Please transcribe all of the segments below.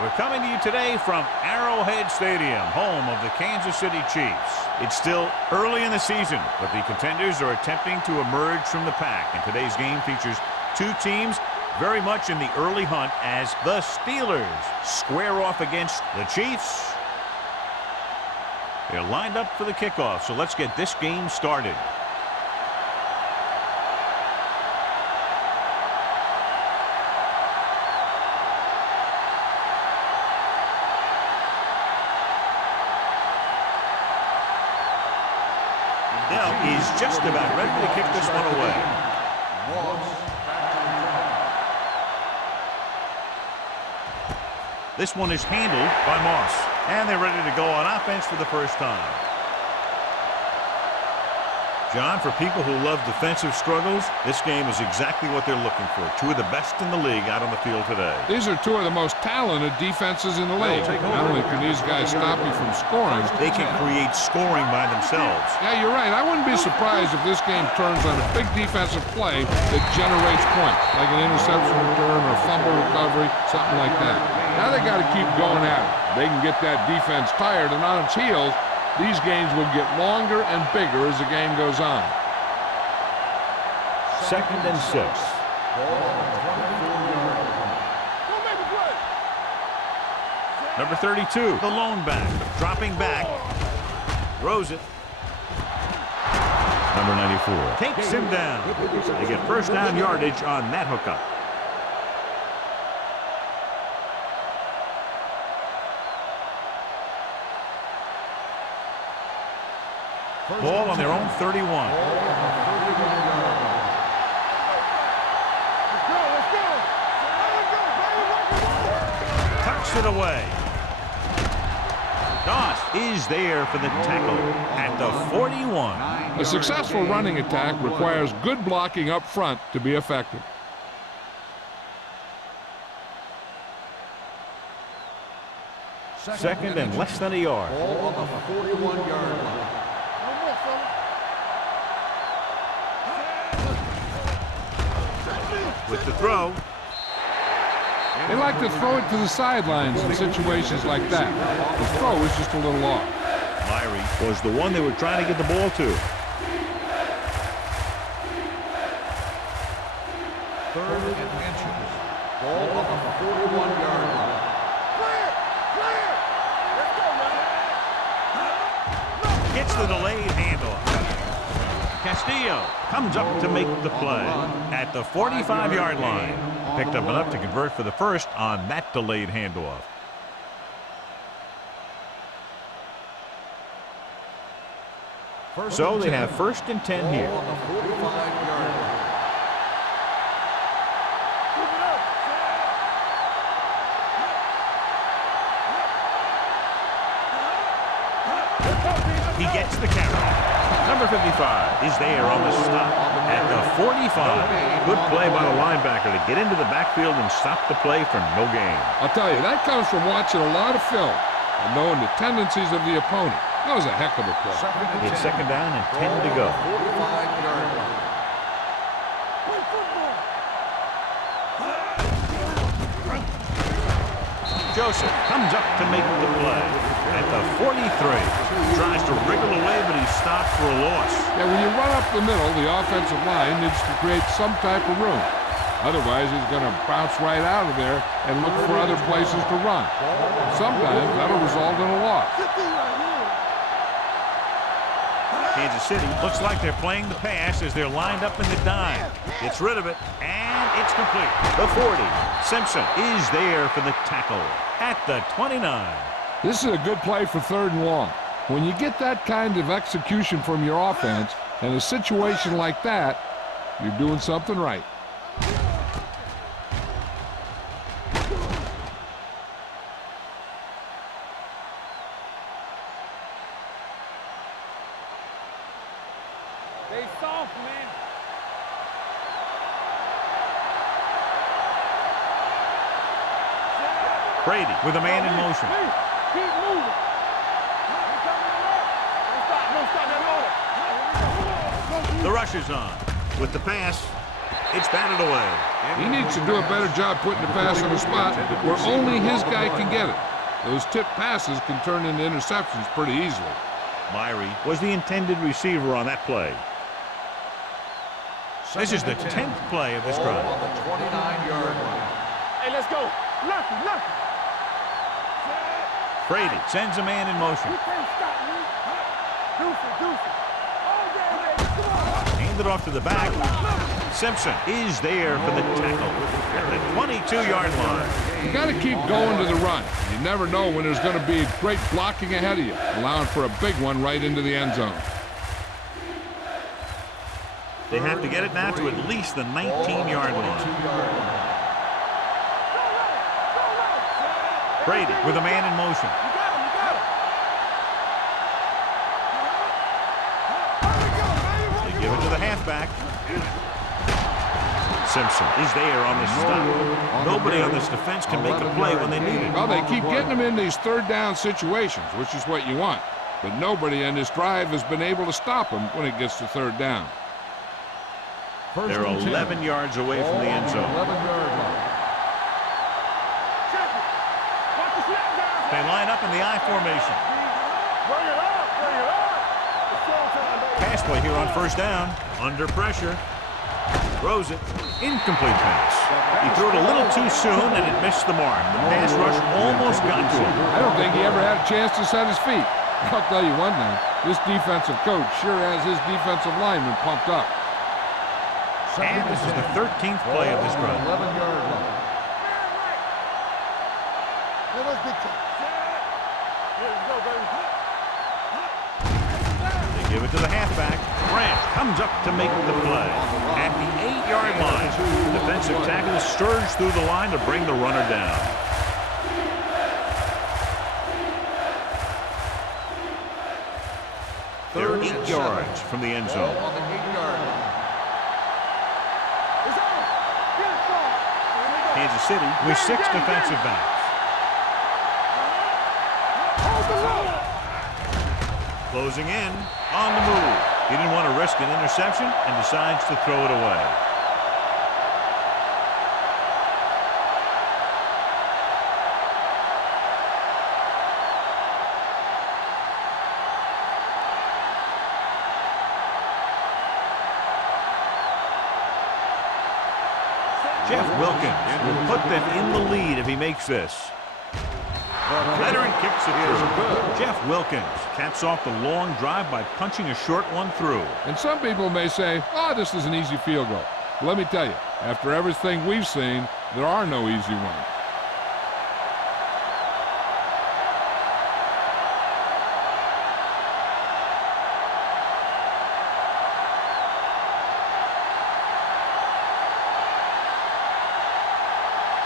We're coming to you today from Arrowhead Stadium, home of the Kansas City Chiefs. It's still early in the season, but the contenders are attempting to emerge from the pack. And today's game features two teams very much in the early hunt as the Steelers square off against the Chiefs. They're lined up for the kickoff, so let's get this game started. Is just about ready to kick this one away. This one is handled by Moss. And they're ready to go on offense for the first time. John, for people who love defensive struggles, this game is exactly what they're looking for. Two of the best in the league out on the field today. These are two of the most talented defenses in the league. Not only can these guys stop you from scoring, they can create scoring by themselves. Yeah, you're right. I wouldn't be surprised if this game turns on a big defensive play that generates points, like an interception return or a fumble recovery, something like that. Now they got to keep going at it. They can get that defense tired and on its heels. These games will get longer and bigger as the game goes on. 2nd and 6. Number 32, the lone back, dropping back, throws it. Number 94 takes him down. They get first down yardage on that hookup. Ball on their own 31. Tucks it away. Doss is there for the tackle at the 41. A successful running attack requires good blocking up front to be effective. Second and less than a yard. Ball on the 41-yard line. With the throw. They like to throw it to the sidelines in situations like that. The throw is just a little off. Myrie was the one they were trying to get the ball to. 3rd and inches. Ball on the 41-yard line. Gets the delayed handoff. Castillo comes up to make the play at the 45-yard line. Picked up enough to convert for the first on that delayed handoff. So they have 1st and 10 here. On the 45-yard line. He gets the carry. Number 55 is there on the stop at the 45. Good play by the linebacker to get into the backfield and stop the play for no gain. I'll tell you, that comes from watching a lot of film and knowing the tendencies of the opponent. That was a heck of a play. It's 2nd down and 10 to go. 45-yard line. Joseph comes up to make the play at the 43. Tries to wriggle away, but he's stopped for a loss. Yeah, when you run up the middle, the offensive line needs to create some type of room. Otherwise, he's going to bounce right out of there and look for other places to run. Sometimes that'll result in a loss. Kansas City looks like they're playing the pass as they're lined up in the dime. Gets rid of it, and it's complete. The 40. Simpson is there for the tackle at the 29. This is a good play for 3rd and long. When you get that kind of execution from your offense in a situation like that, you're doing something right. Stay soft, man. Brady with a man in motion. Keep moving. The rush is on. With the pass, it's batted away. He needs to do a better job putting the pass on a spot where only his guy can get it. Those tip passes can turn into interceptions pretty easily. Myrie was the intended receiver on that play. This is the 10th play of this drive. On the 29-yard line. Hey, let's go. Lucky, lucky. Brady sends a man in motion. You can't stop me. Deuce it. Oh, yeah, baby. Come on. Handed off to the back. Simpson is there for the tackle at the 22-yard line. You got to keep going to the run. You never know when there's going to be great blocking ahead of you, allowing for a big one right into the end zone. They have to get it now to at least the 19-yard line. Brady with a man in motion. You got him. They give it to the halfback. Simpson is there on the stop. Nobody on this defense can make a play when they need it. Well, they keep getting them in these third down situations, which is what you want. But nobody on this drive has been able to stop them when it gets to third down. They're 11 yards away from the end zone. 11-yard line. They line up in the I formation. Bring it up. It's showtime, baby. Pass play here on first down. Under pressure. Throws it. Incomplete pass. He threw it a little too soon and it missed the mark. The pass rush almost got to him. I don't think he ever had a chance to set his feet. I'll tell you one thing, this defensive coach sure has his defensive lineman pumped up. And this is the 13th play of this drive. 11-yard line. They give it to the halfback. Grant comes up to make the play. At the 8-yard line, the defensive tackle surged through the line to bring the runner down. They're 8 yards from the end zone. On the 8-yard line. It's on. Get it, Paul. Kansas City with 6 defensive backs. Hold the load. Closing in on the move. He didn't want to risk an interception and decides to throw it away. Jeff Wilkins will put them in the lead if he makes this. Veteran kicks it through. Jeff Wilkins caps off the long drive by punching a short one through. And some people may say, oh, this is an easy field goal. But let me tell you, after everything we've seen, there are no easy ones.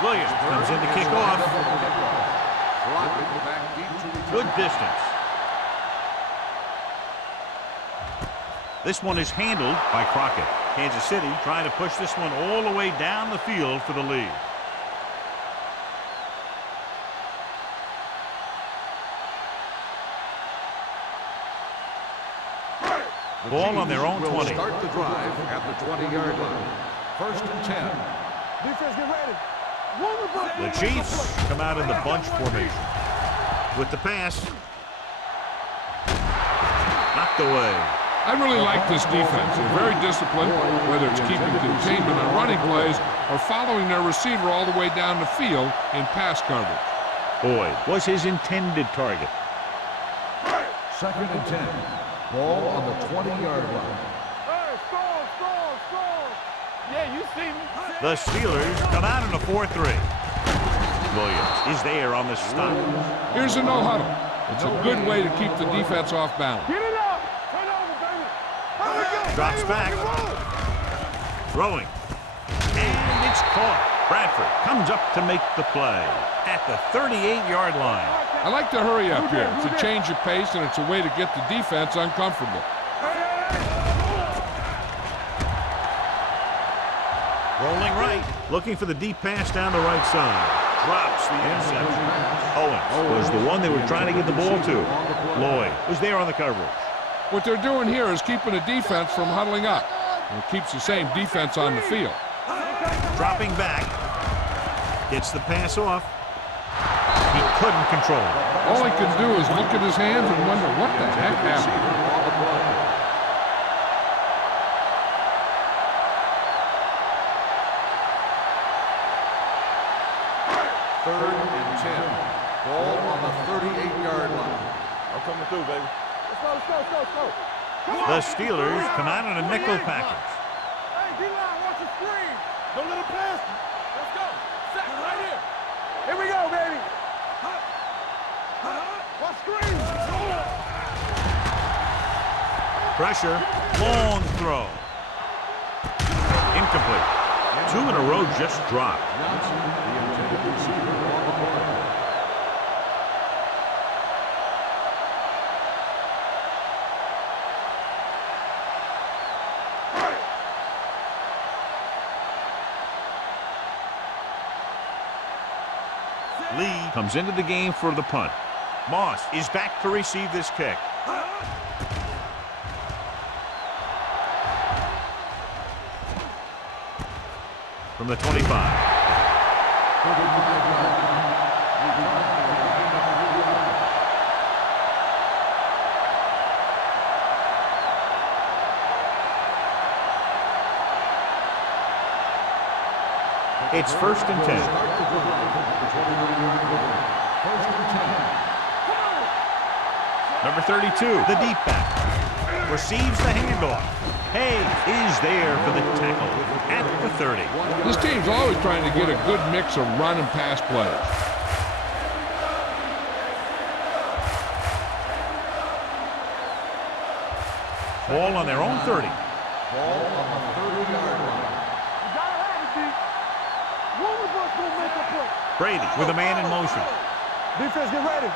Williams comes in to kick off. Good distance. This one is handled by Crockett. Kansas City trying to push this one all the way down the field for the lead. Ball on their own 20. Start the drive at the 20-yard line. 1st and 10. Defense, get ready. The Chiefs come out in the bunch formation. With the pass. Knocked away. I really like this defense. They're very disciplined, whether it's keeping containment on running plays or following their receiver all the way down the field in pass coverage. Boyd was his intended target. 2nd and 10. Ball on the 20-yard line. Hey, score. Yeah, you see me. The Steelers come out in a 4-3. Williams is there on the stop. Here's a no huddle. It's a good way to keep the defense off balance. Get it up. Turn over, baby. Here we go. Drops back. Throwing. And it's caught. Bradford comes up to make the play at the 38-yard line. I like to hurry up here. It's a change of pace, and it's a way to get the defense uncomfortable. Rolling right, looking for the deep pass down the right side. Drops the interception. Owens was the one they were trying to get the ball to. Lloyd was there on the coverage. What they're doing here is keeping the defense from huddling up. And it keeps the same defense on the field. Dropping back. Gets the pass off. He couldn't control it. All he could do is look at his hands and wonder what the heck happened. Third and 10. Ball on the 38-yard line. I'm coming through, baby. Let's go. The Steelers come out in a nickel package. Hey, D-line, watch the screen. Don't let him pass you. Let's go. Set right here. Here we go, baby. Watch screen. Pressure. Long throw. Incomplete. 2 in a row just dropped. Johnson, the intended receiver on the play. Lee comes into the game for the punt. Moss is back to receive this kick. From the 25. It's 1st and 10. Number 32, the deep back, receives the handoff. Hay is there for the tackle at the 30. This team's always trying to get a good mix of run and pass plays. Ball on their own 30. Ball on the 30-yard line. You gotta have it, D. One of us gonna make a play. Brady with a man in motion. Defense, get ready.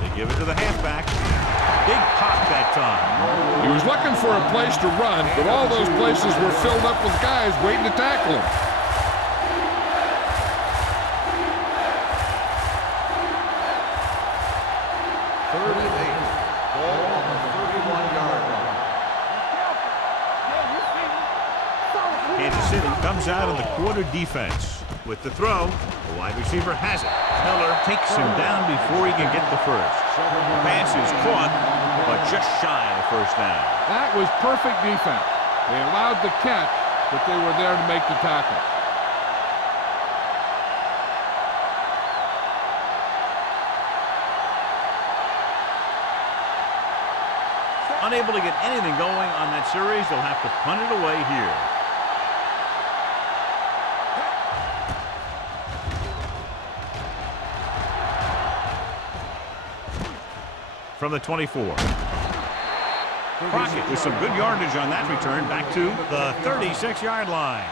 They give it to the halfback. Big pop that time. He was looking for a place to run, but all those places were filled up with guys waiting to tackle him. Third and 8. Ball on the 31-yard line. Kansas City comes out of the quarter defense. With the throw, the wide receiver has it. Miller takes him down before he can get the first. The pass is caught, but just shy of the first down. That was perfect defense. They allowed the catch, but they were there to make the tackle. Unable to get anything going on that series, they'll have to punt it away here. From the 24. Crockett with some good yardage on that return back to the 36-yard line.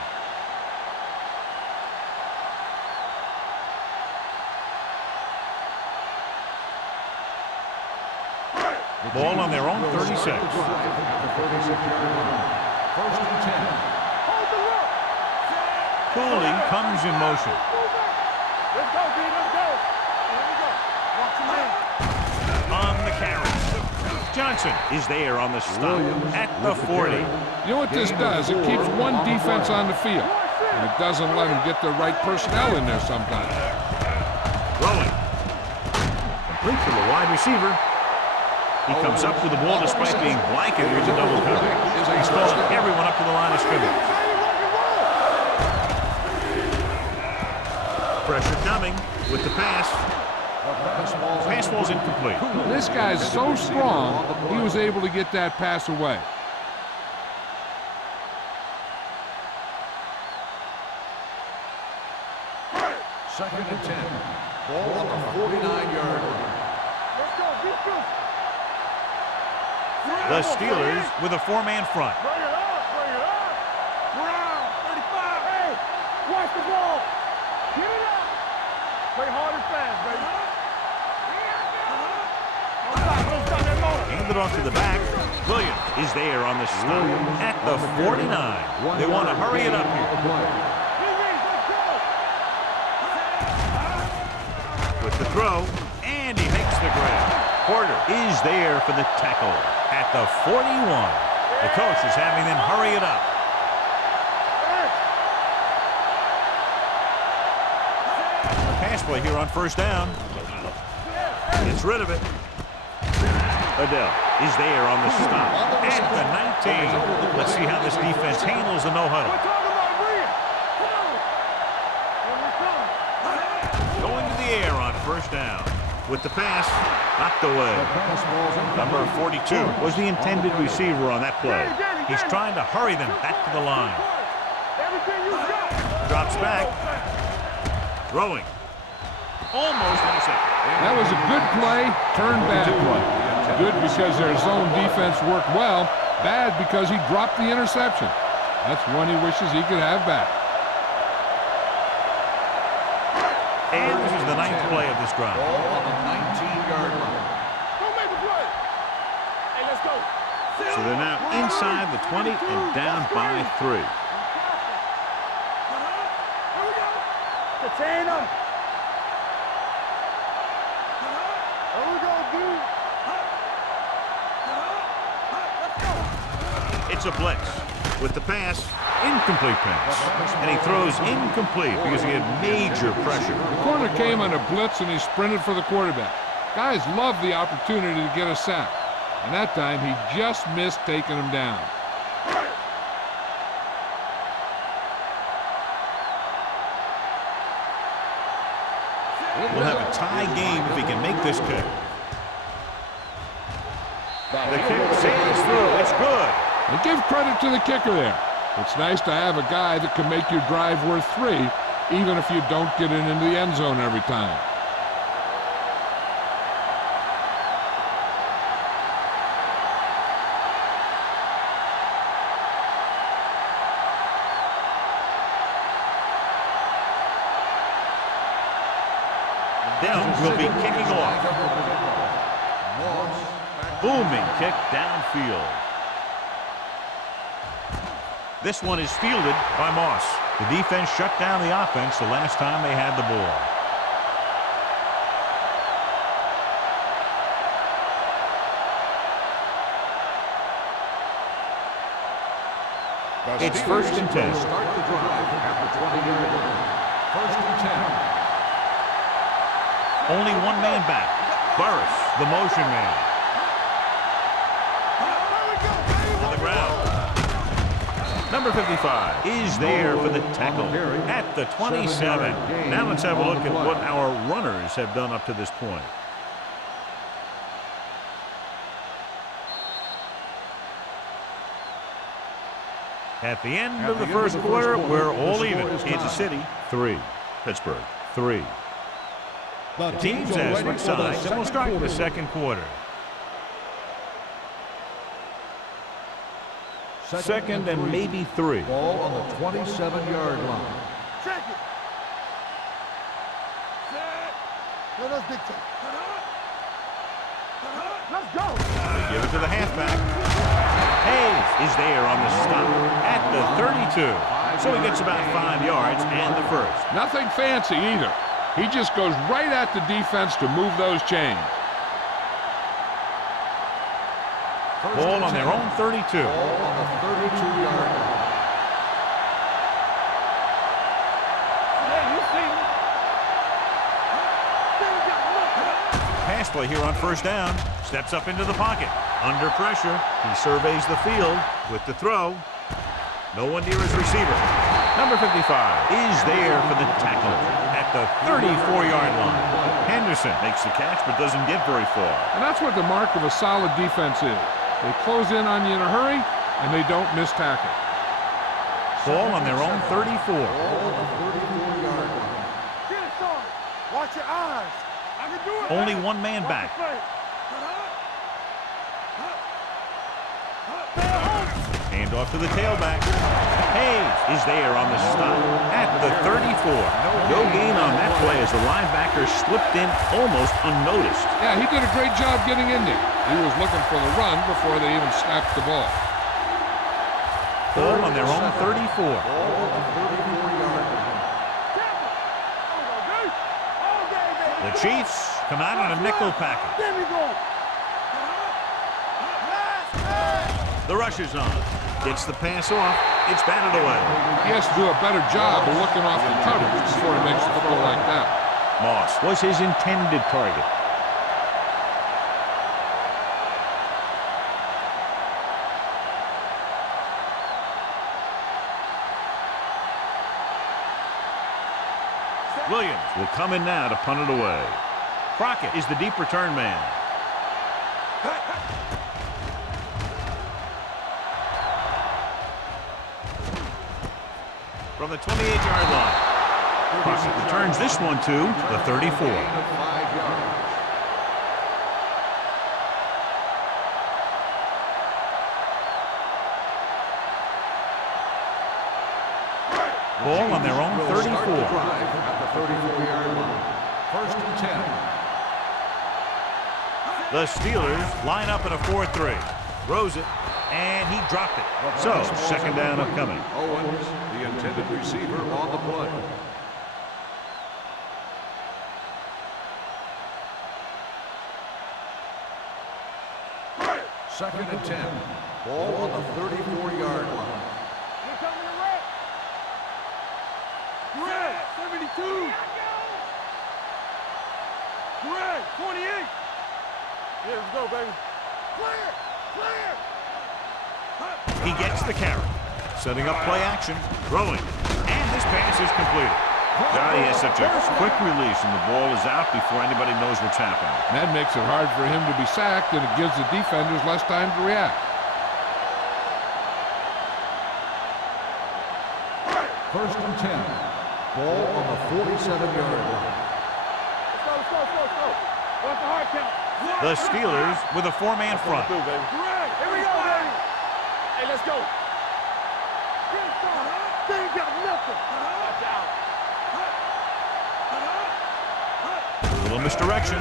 Ball on their own 36. 1st and 10. Cooley comes in motion. Let's go, D. Let's go. Here we go. Watch him in. On the carry. Johnson is there on the stop at the 40. You know what this does? It keeps one defense on the field, and it doesn't let them get the right personnel in there sometimes. Rolling. Complete to the wide receiver. He comes up with the ball despite being blanketed into double coverage. He's calling everyone up to the line of scrimmage. Pressure coming with the pass. Pass ball's incomplete. This guy's so strong, he was able to get that pass away. Second and 10. Ball on the 49-yard line. Let's go. Defense. The Steelers with a 4-man front. Bring it up. Bring it up. Brown. 35. Hey, watch the ball. Get it up. Play hard and fast, baby. Don't stop that motor. Handed off to the back. Williams is there on the stop at the 49. They want to hurry it up here. With the throw, and he makes the grab. Porter is there for the tackle at the 41. The coach is having them hurry it up. play here on first down. Gets rid of it. Adele is there on the stop at the 19. Let's see how this defense handles the no-huddle. Going to the air on first down. With the pass, knocked away. Number 42 was the intended receiver on that play. He's trying to hurry them back to the line. Drops back. Throwing. Almost intercepted. That was a good play, turned bad play. Good because their zone defense worked well. Bad because he dropped the interception. That's one he wishes he could have back. And this is the 9th play of this drive. Ball on the 19-yard line. Don't make the play. Hey, let's go. So they're now inside the 20 and down by 3. Here we go. Contain them. Here we go, dude. It's a blitz. With the pass, incomplete pass. And he throws incomplete because he had major pressure. The corner came on a blitz and he sprinted for the quarterback. Guys love the opportunity to get a sack. And that time he just missed taking him down. We'll have a tie game if he can make this kick. The kick sails through. It's good. And give credit to the kicker there. It's nice to have a guy that can make your drive worth 3, even if you don't get it into the end zone every time. Downs will be kicking off. Booming kick downfield. This one is fielded by Moss. The defense shut down the offense the last time they had the ball. It's first and 10. Start the drive at the 20-yard line. First and 10. Only one man back. Burris, the motion man. On the ground. Number 55 is there for the tackle at the 27. Now let's have a look at what our runners have done up to this point. At the end of the first quarter, we're all even. Kansas City, 3. Pittsburgh, 3. The teams as switch sides, and we'll start the second quarter. Second and maybe 3. Ball on the 27-yard line. Check it. Set. Let us dictate. Let's go. They give it to the halfback. Hayes is there on the stop at the 32. So he gets about 5 yards and the first. Nothing fancy either. He just goes right at the defense to move those chains. Ball on their own 32. Ball on the 32-yard line. Pass play here on first down. Steps up into the pocket. Under pressure. He surveys the field with the throw. No one near his receiver. Number 55 is there for the tackle at the 34-yard line. Henderson makes the catch but doesn't get very far. And that's what the mark of a solid defense is. They close in on you in a hurry, and they don't miss tackle. Ball on their own 34. Ball on the 34-yard line. Get it started. Watch your eyes. I can do it. Only one man back. Hand off to the tailback. Hayes is there on the stop at the 34. No gain on that play as the linebacker slipped in almost unnoticed. Yeah, he did a great job getting in there. He was looking for the run before they even snapped the ball. Ball on their own 34. Ball on the 34-yard line. The Chiefs come out on a nickel package. There we go. The rush is on. Gets the pass off. It's batted away. He has to do a better job of looking off the coverage before he makes the throw like that. Moss was his intended target. Williams will come in now to punt it away. Crockett is the deep return man. From the 28-yard line, Crockett returns this one to the 34. Ball on their own 34. At the 34-yard line. 1st and 10. The Steelers line up in a 4-3. Throws it, and he dropped it. So, 2nd down upcoming. Owens, the intended receiver, on the play. Second and 10. Ball on the 34-yard line. Here coming the red. Red, 72. Red, 28. Yeah, let's go, baby. Clear, clear. He gets the carry. Setting up play action. Throwing. And this pass is completed. God, he has such a quick release, and the ball is out before anybody knows what's happening. And that makes it hard for him to be sacked, and it gives the defenders less time to react. First and 10. Ball on the 47-yard line. Let's go, let's go, let's go, let's go. What's the hard count? The Steelers with a 4-man front. Here we go, baby. Hey, let's go. They ain't got nothing. Watch out. A little misdirection.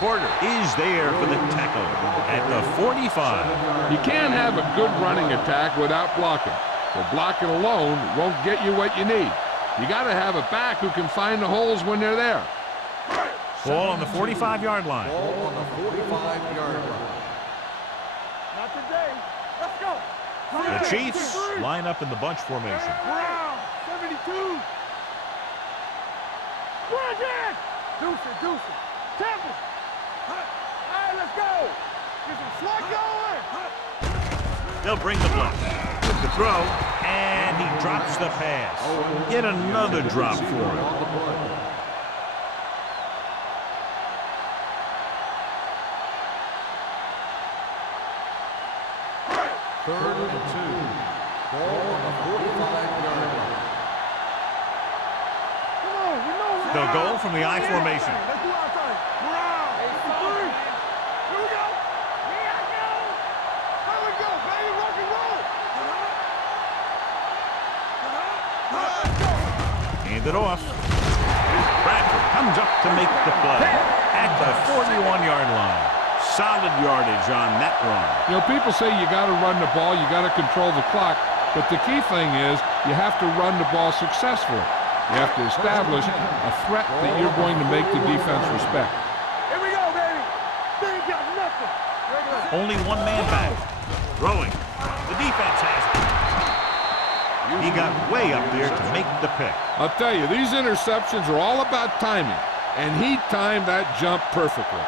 Porter is there for the tackle at the 45. You can't have a good running attack without blocking. But blocking alone won't get you what you need. You got to have a back who can find the holes when they're there. Ball on the 45-yard line. Ball on the 45-yard line. Not today. Let's go. The Chiefs line up in the bunch formation. Brown, 72. We're again. Deuce it. Temple. All right, let's go. Get some slug going. They'll bring the blitz. With the throw, and he drops the pass. Yet another drop for him. On the play. Third and 2. Ball on the 45-yard line. Come on, we know. They'll go from the I formation. Let's do our thing. Brown, 83. Here we go. Here I go. Here we go, baby. Rock and roll. Hand it off. Bradford comes up to make the play at the 41-yard line. Solid yardage on that run. You know, people say you got to run the ball, you got to control the clock, but the key thing is you have to run the ball successfully. You have to establish a threat that you're going to make the defense respect. Here we go, baby. They ain't got nothing. Only one man back. Throwing. The defense has it. He got way up there to make the pick. I'll tell you, these interceptions are all about timing, and he timed that jump perfectly.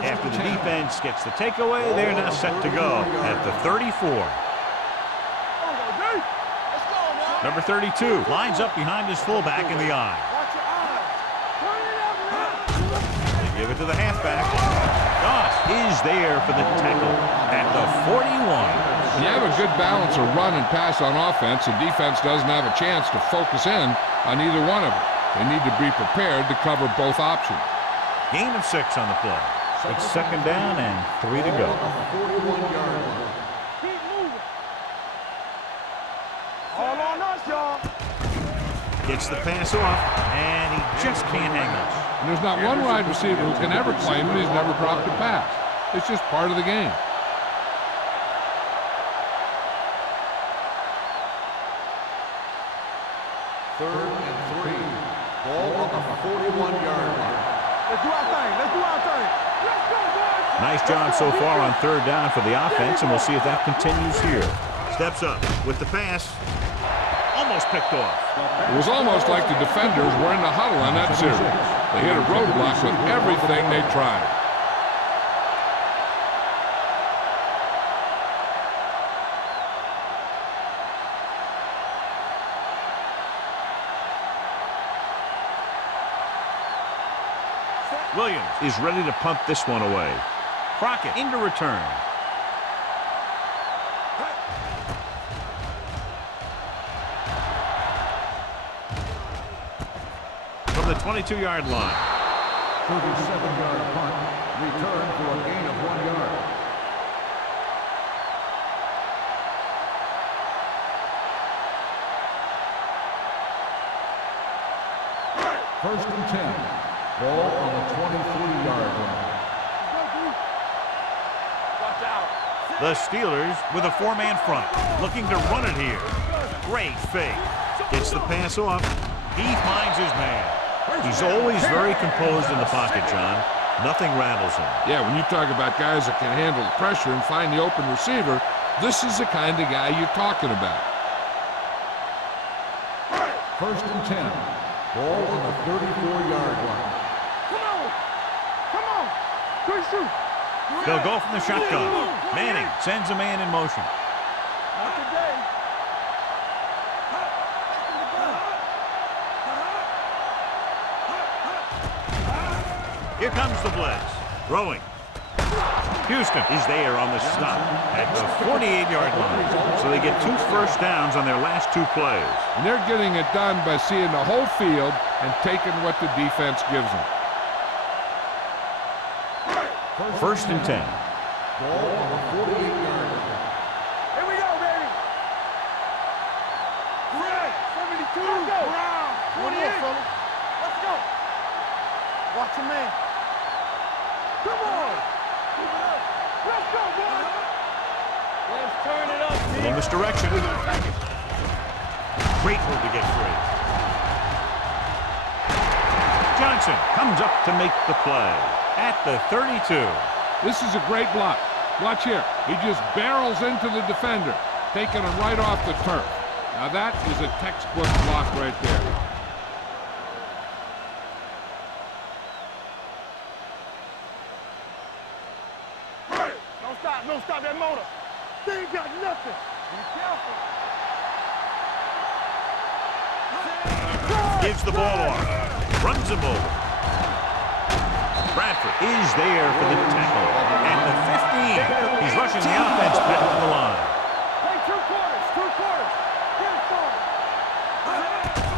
After the defense gets the takeaway, they're now set to go at the 34. Number 32 lines up behind his fullback in the I. Watch your eyes. Turn it up, They give it to the halfback. Goss is there for the tackle at the 41. When you have a good balance of run and pass on offense, the defense doesn't have a chance to focus in on either one of them. They need to be prepared to cover both options. Gain of 6 on the play. It's 2nd down and 3 to go. 41-yard line. Keep moving. All on us, y'all. Gets the pass off, and he just can't hang on. And there's not one wide receiver who can ever claim that he's never dropped a pass. It's just part of the game. Third and 3. Ball on the 41-yard line. Let's do our thing. Let's do our thing. Let's go, boys. Nice job so far on third down for the offense, and we'll see if that continues here. Steps up with the pass. Almost picked off. It was almost like the defenders were in the huddle on that series. They hit a roadblock with everything they tried. Williams is ready to punt this one away. Crockett into return. From the 22-yard line. 37-yard punt. Return for a gain of 1 yard. First and 10. Ball on the 23-yard line. Watch out. The Steelers with a four-man front, looking to run it here. Great fake. Gets the pass off. He finds his man. He's always very composed in the pocket, John. Nothing rattles him. Yeah, when you talk about guys that can handle the pressure and find the open receiver, this is the kind of guy you're talking about. First and 10. Ball on the 34-yard line. Come on. Come on. Good shoot. They'll go from the shotgun. Manning sends a man in motion. Not today. Here comes the blitz. Throwing. Houston is there on the stop at the 48-yard line. So they get 2 first downs on their last 2 plays. And they're getting it done by seeing the whole field and taking what the defense gives them. First and 10. Ball on the 48-yard line. Here we go, baby. Great. 72. Let's go. 28. Let's go. Watch your man. Come on. Let's go, boys. Let's turn it up, man. In this direction. Great move to get free. Johnson comes up to make the play at the 32. This is a great block. Watch here. He just barrels into the defender, taking him right off the turf. Now that is a textbook block right there. Don't stop that motor. They ain't got nothing. Be careful. Gives the ball off. Runs him over. Bradford is there for the tackle. And the 15. He's rushing the offense back to the line. Play 2 quarters. 2 quarters. Get it started.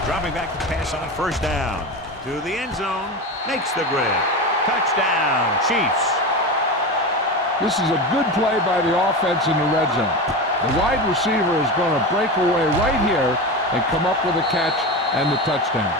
Dropping back to pass on first down. To the end zone. Makes the grab. Touchdown, Chiefs. This is a good play by the offense in the red zone. The wide receiver is going to break away right here and come up with a catch and the touchdown.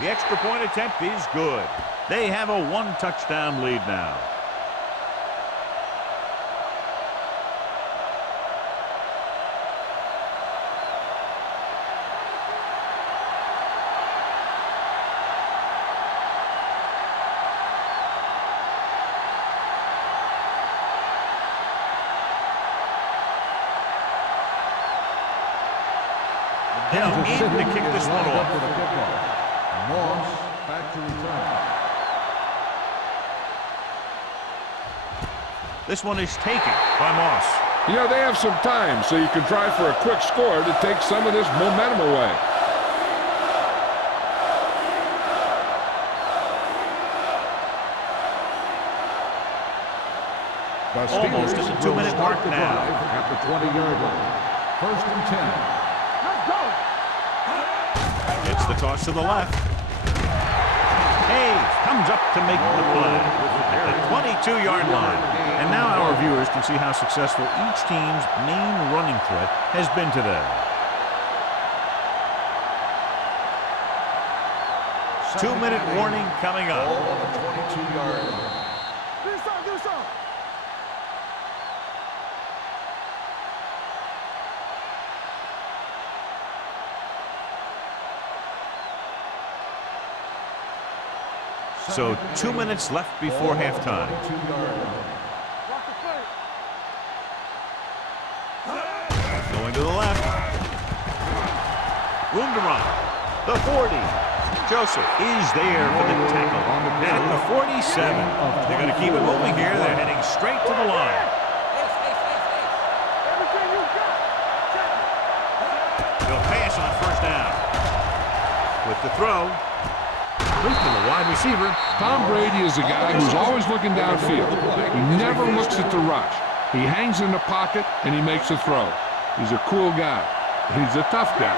The extra point attempt is good. They have a 1-touchdown lead now. Now in to kick this one off. Moss back to return. This one is taken by Moss. You know, they have some time, so you can try for a quick score to take some of this momentum away. Almost at the 2-minute mark now. At the 20-yard line. First and 10. Let's go. Gets the toss to the left. Hayes comes up to make the play at the 22-yard line. And now our viewers can see how successful each team's main running threat has been today. 2-minute warning coming up. Ball on the 22-yard line. Do some. So 2 minutes left before halftime. Watch the play. Going to the left. Room to run. The 40. Joseph is there for the tackle. At the 47. They're going to keep it moving here. They're heading straight to the line. Everything you got. They'll pass on first down. With the throw. Complete to the wide receiver. Tom Brady is a guy who's always looking downfield. He never looks at the rush. He hangs in the pocket, and he makes a throw. He's a cool guy. He's a tough guy.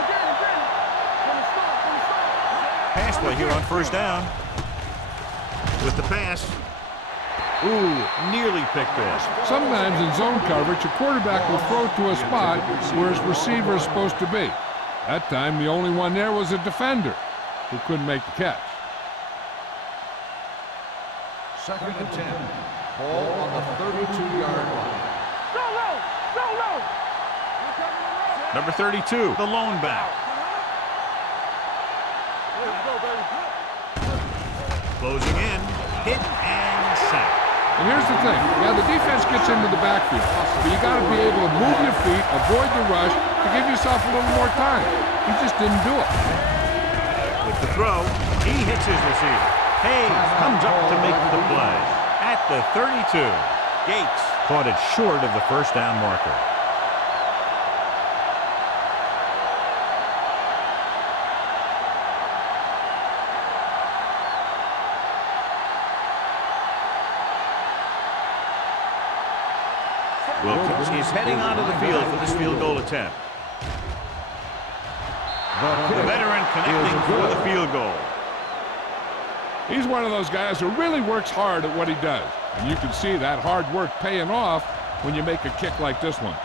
Pass play here on first down. With the pass. Ooh, nearly picked off. Sometimes in zone coverage, a quarterback will throw to a spot where his receiver is supposed to be. That time, the only one there was a defender who couldn't make the catch. 2nd and 10. Ball on the 32-yard line. So low. Number 32, the lone back. Let's go, baby. Closing in, hit and sack. And here's the thing. Yeah, the defense gets into the backfield, but you got to be able to move your feet, avoid the rush, to give yourself a little more time. He just didn't do it. With the throw, he hits his receiver. Hayes comes up to make the play. At the 32, Gates caught it short of the first down marker. Wilkins is heading onto the field for this field goal attempt. The veteran connecting for the field goal. He's one of those guys who really works hard at what he does. And you can see that hard work paying off when you make a kick like this one.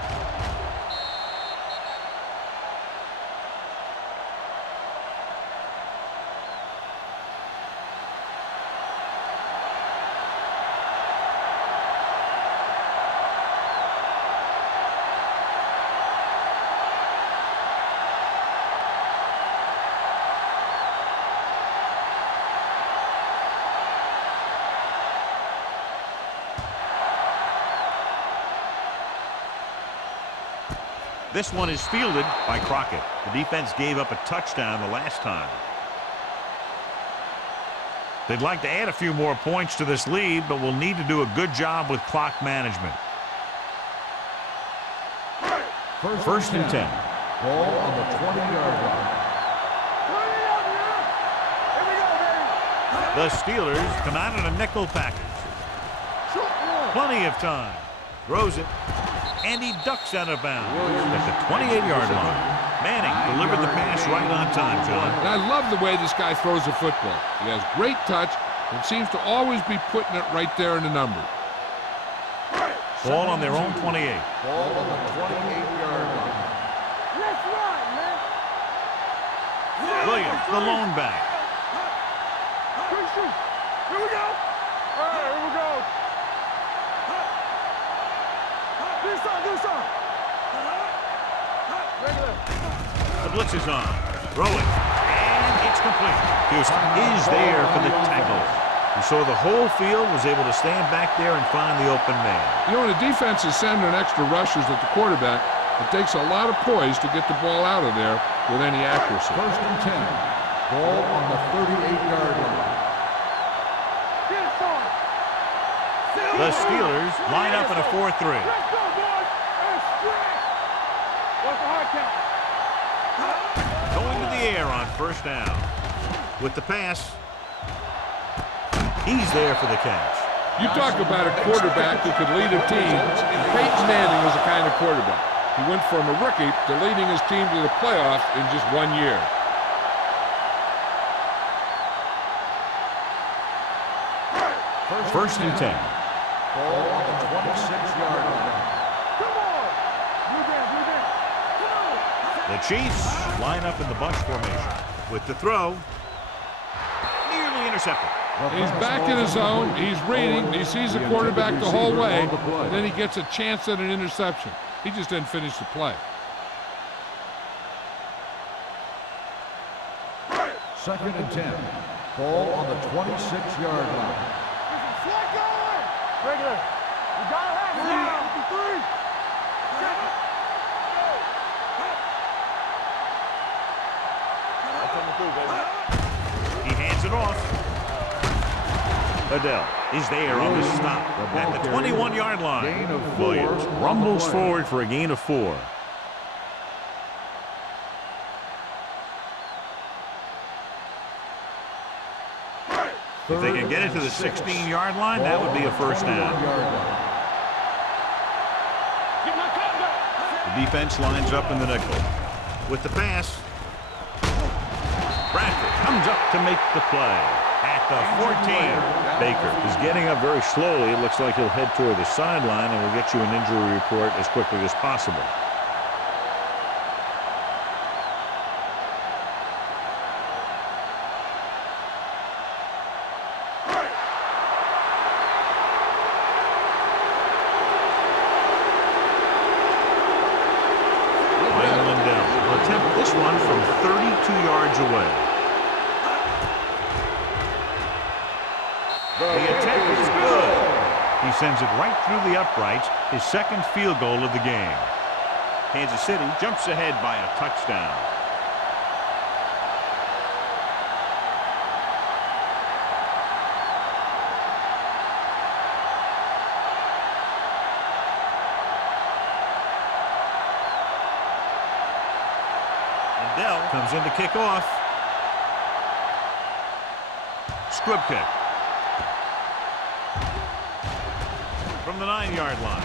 This one is fielded by Crockett. The defense gave up a touchdown the last time. They'd like to add a few more points to this lead, but will need to do a good job with clock management. 1st and 10. Ball on the 20-yard line. The Steelers come out in a nickel package. Plenty of time. Throws it. And he ducks out of bounds at the 28-yard line. Manning delivered the pass right on time, John. And I love the way this guy throws the football. He has great touch and seems to always be putting it right there in the numbers. Ball on their own 28. Ball on the 28-yard line. Let's run, man. Williams, the lone back. Quick shoot. Here we go. All right, here we go. Do some. The blitz is on. Throwing. And it's complete. Houston is there for the tackle. You saw the whole field was able to stand back there and find the open man. You know, when the defense is sending extra rushers at the quarterback, it takes a lot of poise to get the ball out of there with any accuracy. 1st and 10. Ball on the 38-yard line. The Steelers line up in a 4-3. Let's go, boys. And stretch. What's the hard count? Going to the air on first down. With the pass, he's there for the catch. You talk about a quarterback who could lead a team. Peyton Manning was the kind of quarterback. He went from a rookie to leading his team to the playoffs in just 1 year. First and 10. Ball on the 26-yard line. Come on! Blue down. Come on! The Chiefs line up in the bunch formation. With the throw, nearly intercepted. He's back in his zone. He's reading. He sees the quarterback the whole way. And then he gets a chance at an interception. He just didn't finish the play. Second and 10. Ball on the 26-yard line. Flag going! Regular. You gotta have it now. 53. He hands it off. Adele is there on the stop at the 21-yard line. Gain of 4. Williams rumbles forward for a gain of 4. If they can get it to the 16-yard line, that would be a first down. The defense lines up in the nickel. With the pass, Bradford comes up to make the play at the 14. Baker is getting up very slowly. It looks like he'll head toward the sideline, and we'll get you an injury report as quickly as possible. This one from 32 yards away. The attempt is good. He sends it right through the uprights, his second field goal of the game. Kansas City jumps ahead by a touchdown. Dell comes in to kick off. Scrub kick. From the 9-yard line.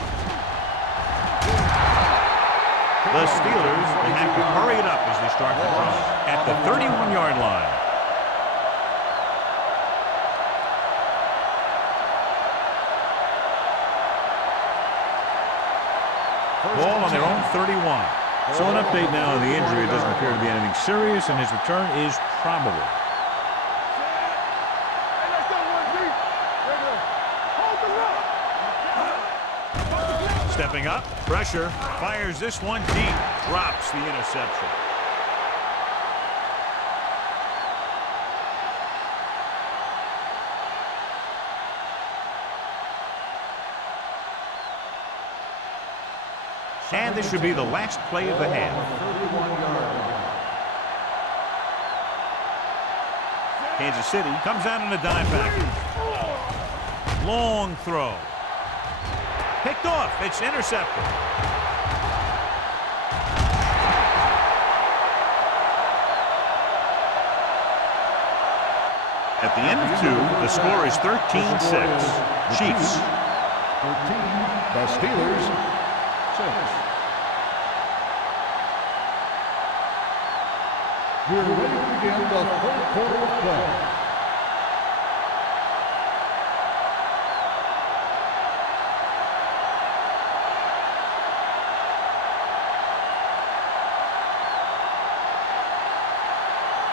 The Steelers have to hurry it up as they start the run at the 31-yard line. Ball on their own 31. So an update now on the injury. It doesn't appear to be anything serious, and his return is probable. Stepping up, pressure, fires this one deep, drops the interception. And this should be the last play of the half. Kansas City comes out in a dime package. Long throw. Picked off. It's intercepted. At the end of 2, the score is 13-6. Chiefs. 13. The Steelers. 6. We're ready to begin the third quarter of play.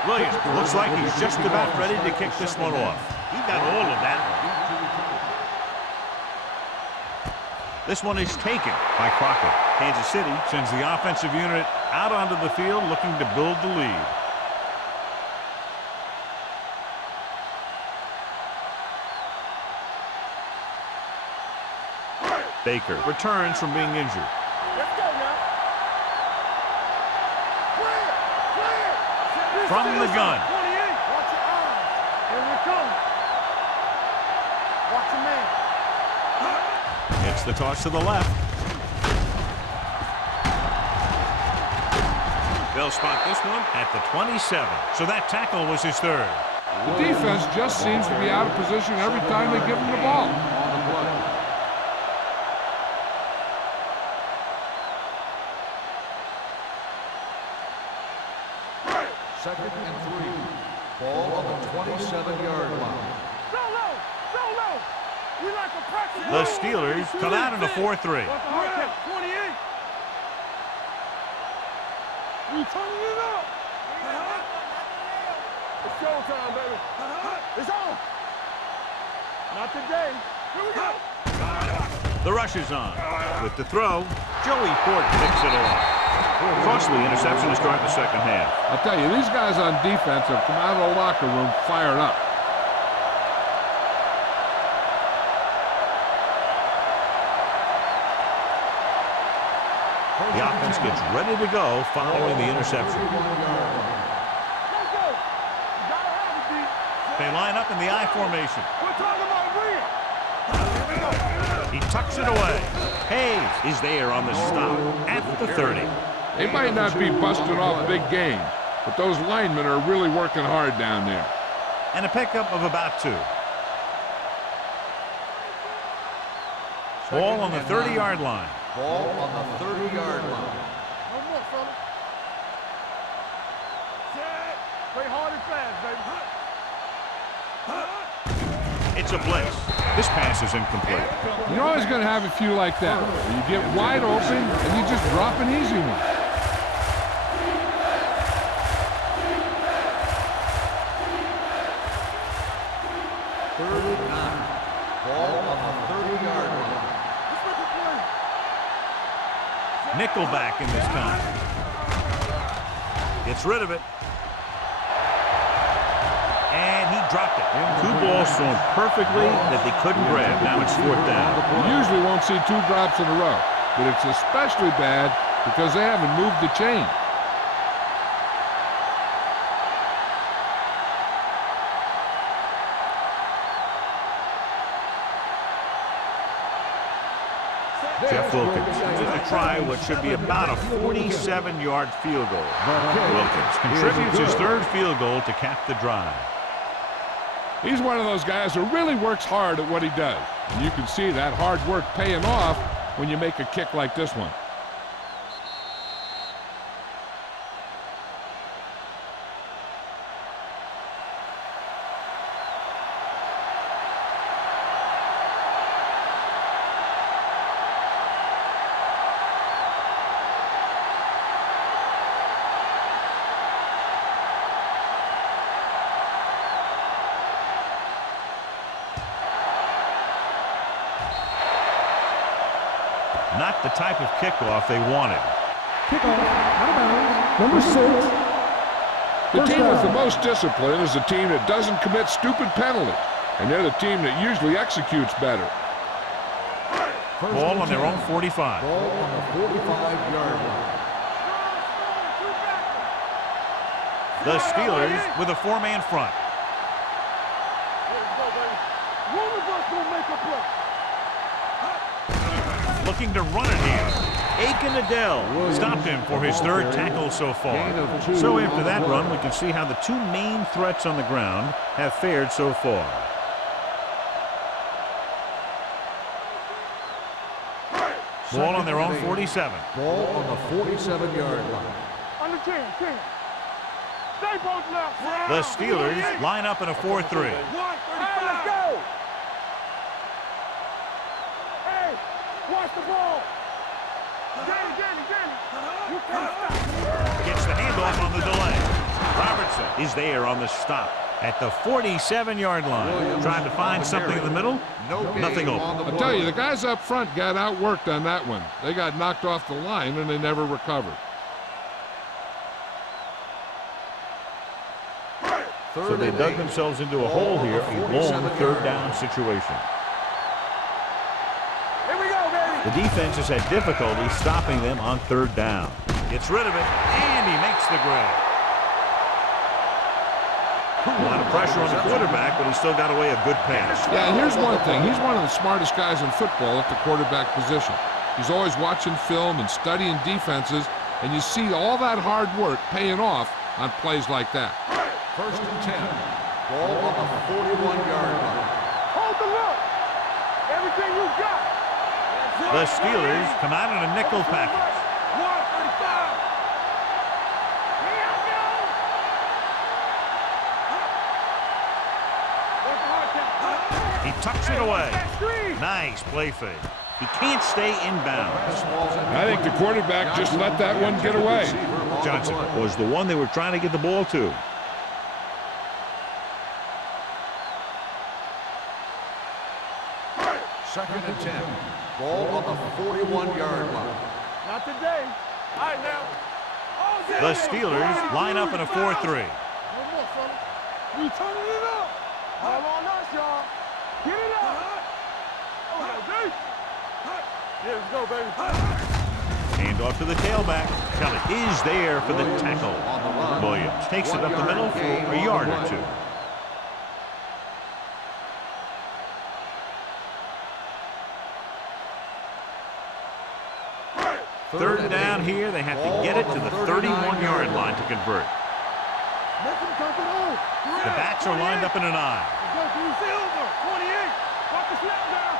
Williams looks like he's just about ready to kick this one off. He got all of that. This one is taken by Crocker. Kansas City sends the offensive unit out onto the field looking to build the lead. Baker returns from being injured. Let's go now. Clear. From the gun. 28. Watch your eyes. Here we come. Watch your man. It's the toss to the left. They'll spot this one at the 27. So that tackle was his third. The defense just seems to be out of position every time they give them the ball. Second and 3. Ball on the 27-yard line. Go low. The Steelers come out in a 4-3. 28. We turning it up. It's showtime, baby. It's on. Not today. Here we go. The rush is on. With the throw, Joey Ford picks it off. Costly interception to start the second half. I'll tell you, these guys on defense have come out of the locker room fired up. The offense gets ready to go following the interception. They line up in the I formation. We're talking about real. He tucks it away. Hayes is there on the stop at the 30. They might not be busting off big game, but those linemen are really working hard down there. And a pickup of about 2. Ball on the 30-yard line. Ball on the 30-yard line. One more, fella. Set. Play hard and fast, baby. It's a blitz. This pass is incomplete. You're always going to have a few like that. Where you get wide open and you just drop an easy one. Third and 9. Ball on the 30-yard line. Nickelback in this time. Gets rid of it. And he dropped it. 2 balls thrown perfectly that they couldn't grab. Now it's 4th down. You usually won't see 2 drops in a row, but it's especially bad because they haven't moved the chain. Jeff Wilkins is going to try what should be about a 47-yard field goal. Wilkins contributes his 3rd field goal to cap the drive. He's one of those guys who really works hard at what he does. And you can see that hard work paying off when you make a kick like this one. Not the type of kickoff they wanted. Kickoff, out of bounds, number 6. The team with the most discipline is the team that doesn't commit stupid penalties, and they're the team that usually executes better. Ball on their own 45. Ball on the 45-yard line. The Steelers with a 4-man front. One of us will make a play. Looking to run it here. Aiken Adele stopped him for his 3rd tackle so far. So after that run, we can see how the 2 main threats on the ground have fared so far. Ball on their own 47. Ball on the 47-yard line. Under 10. Stay both left. The Steelers line up in a 4-3. Hey, let's go. Hey, watch the ball. Danny. You can't stop. Gets the handoff on the delay. Robertson is there on the stop at the 47-yard line. Trying to find something in the middle. Nothing open. I'll tell you, the guys up front got outworked on that one. They got knocked off the line and they never recovered. So they dug themselves into a hole here, a long 3rd down situation. Here we go, baby. The defense has had difficulty stopping them on 3rd down. Gets rid of it, and he makes the grab. A lot of pressure on the quarterback, but he still got away a good pass. Yeah, and here's one thing. He's one of the smartest guys in football at the quarterback position. He's always watching film and studying defenses, and you see all that hard work paying off on plays like that. 1st and 10. Ball on the 41-yard line. Hold the look. Everything you got. The Steelers come out in a nickel package. 135. Here I go. What's the hard count? He tucks it away. Nice play fake. He can't stay inbound. I think the quarterback just let that one get away. Johnson was the one they were trying to get the ball to. Second and 10. Ball on the 41-yard line. Not today. All right, now. The Steelers line up in a 4-3. No more, fella. We turning it up. All on us, y'all. Get it up. Oh, yeah, let's go, baby. Hand off to the tailback. Shot it is there for the tackle. Williams takes it up the middle for a yard or two. Third down here. They have to get it to the 31-yard line to convert. The backs are lined up in an eye. Silver, 28. Watch the snap down.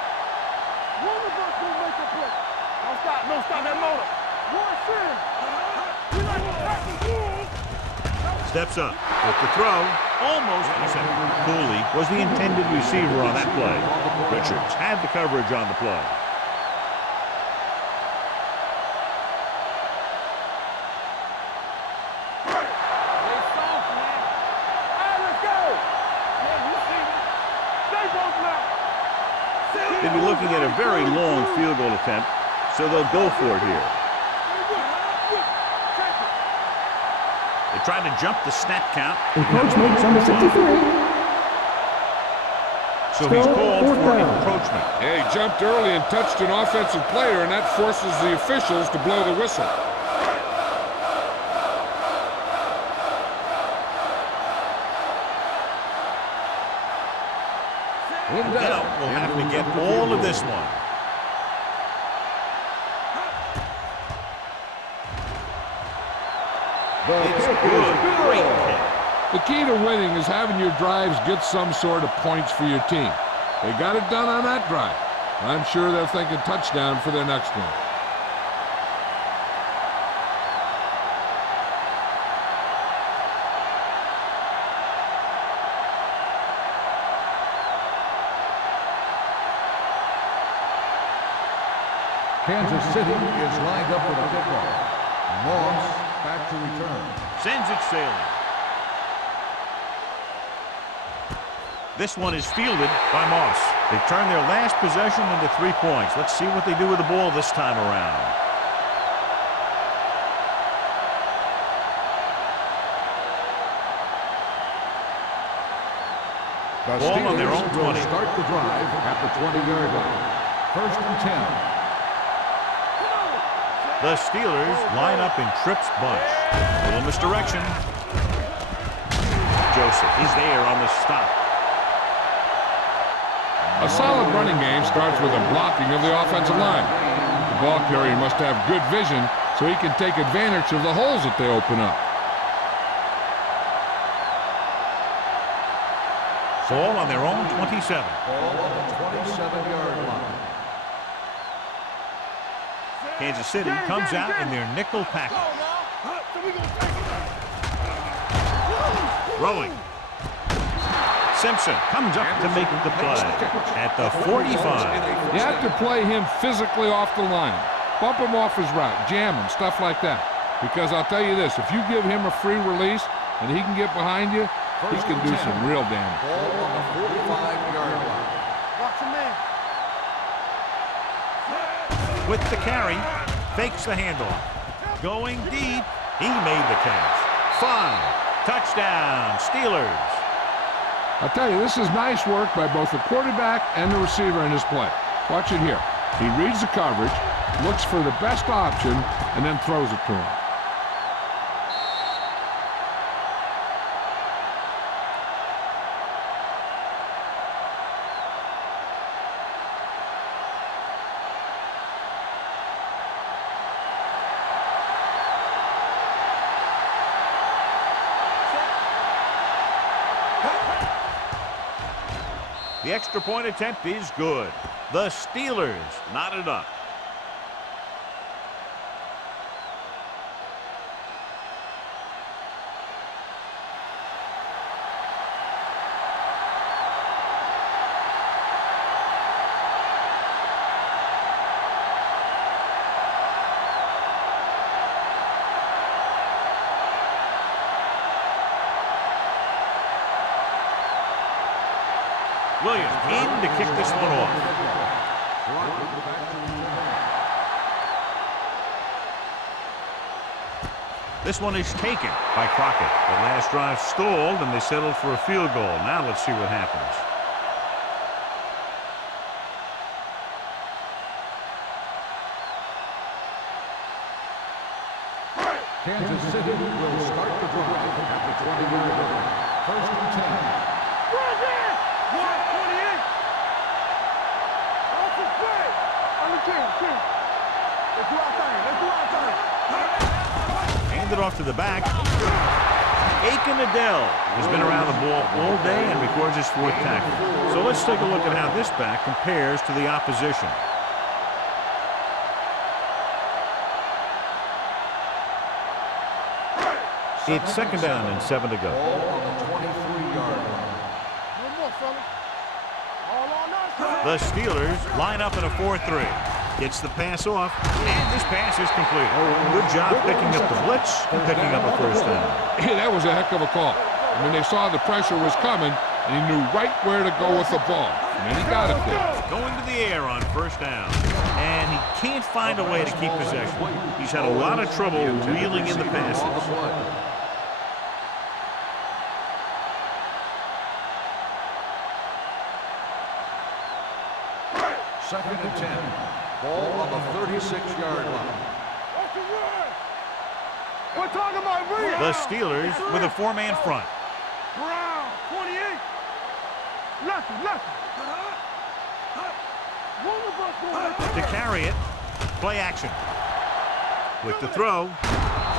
One of us will make a play. Don't stop. Don't stop that motor. One sin. We like to pack the wolves. Steps up with the throw. Almost intercepted. Cooley was the intended receiver on that play. Richards had the coverage on the play. They'll be looking at a very long field goal attempt, so they'll go for it here. They try to jump the snap count. Encroachment, number 63. So he's called for encroachment. Yeah, he jumped early and touched an offensive player, and that forces the officials to blow the whistle. Now we'll have to get all of this one. It's good. Great hit. The key to winning is having your drives get some sort of points for your team. They got it done on that drive. I'm sure they're thinking touchdown for their next one. Kansas City is lined up for the kickoff. Moss back to return. Sends it sailing. This one is fielded by Moss. They turn their last possession into 3 points. Let's see what they do with the ball this time around. The Ball on their own Steelers will 20. start the drive at the 20-yard line. First and 10. The Steelers line up in Tripp's bunch. A little misdirection. Joseph is there on the stop. A solid running game starts with a blocking of the offensive line. The ball carrier must have good vision so he can take advantage of the holes that they open up. Ball on their own 27. Ball on the 27-yard line. Kansas City comes out in their nickel package. Throwing. Simpson comes up to make the play at the 45. You have to play him physically off the line. Bump him off his route, jam him, stuff like that. Because I'll tell you this, if you give him a free release and he can get behind you, he can do some real damage. Ball on the 45-yard line. Watch him, man. With the carry, fakes the handoff. Going deep, he made the catch. 5. Touchdown, Steelers. I'll tell you, this is nice work by both the quarterback and the receiver in this play. Watch it here. He reads the coverage, looks for the best option, and then throws it to him. The extra point attempt is good. The Steelers knotted up. Williams in to kick this one off. This one is taken by Crockett. The last drive stalled, and they settled for a field goal. Now let's see what happens. Kansas City will start the drive at the 20-yard line. First and 10. Right there! 128! Off the play! On the team. Let's do our thing. Hand it off to the back. Aiken Adele has been around the ball all day and records his 4th tackle. So let's take a look at how this back compares to the opposition. It's 2nd down and 7 to go. Ball on the 23-yard line. One more, fellas. All on us. The Steelers line up in a 4-3. Gets the pass off, and this pass is complete. Good job picking up the blitz and picking up a 1st down. Yeah, that was a heck of a call. I mean, they saw the pressure was coming, and he knew right where to go with the ball. And he got it there. Going to the air on 1st down. And he can't find a way to keep possession. He's had a lot of trouble reeling in the passes. Second and 10. Ball on the 36-yard line. What's the word? We're talking about real. The Steelers with a 4-man front. Brown, 28. Lucky. One of us To carry it, play action. With the throw,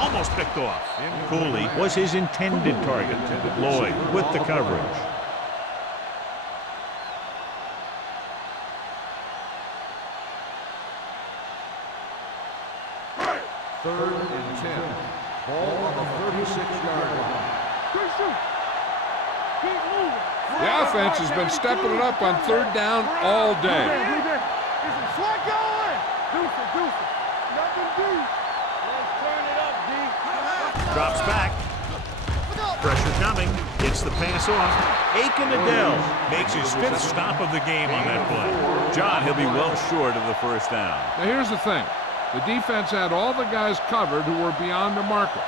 almost picked off. Cooley was his intended target. Lloyd with the coverage. Third and 10. Ball on the 36-yard line. Keep moving. The offense has been stepping it up on 3rd down all day. Is it flat going? Deuce. Nothing deep. Let's turn it up, D. Drops back. Pressure coming. Gets the pass off. Aiken Adele makes his 5th stop of the game on that play. John, he'll be well short of the 1st down. Now, here's the thing. The defense had all the guys covered who were beyond the marker.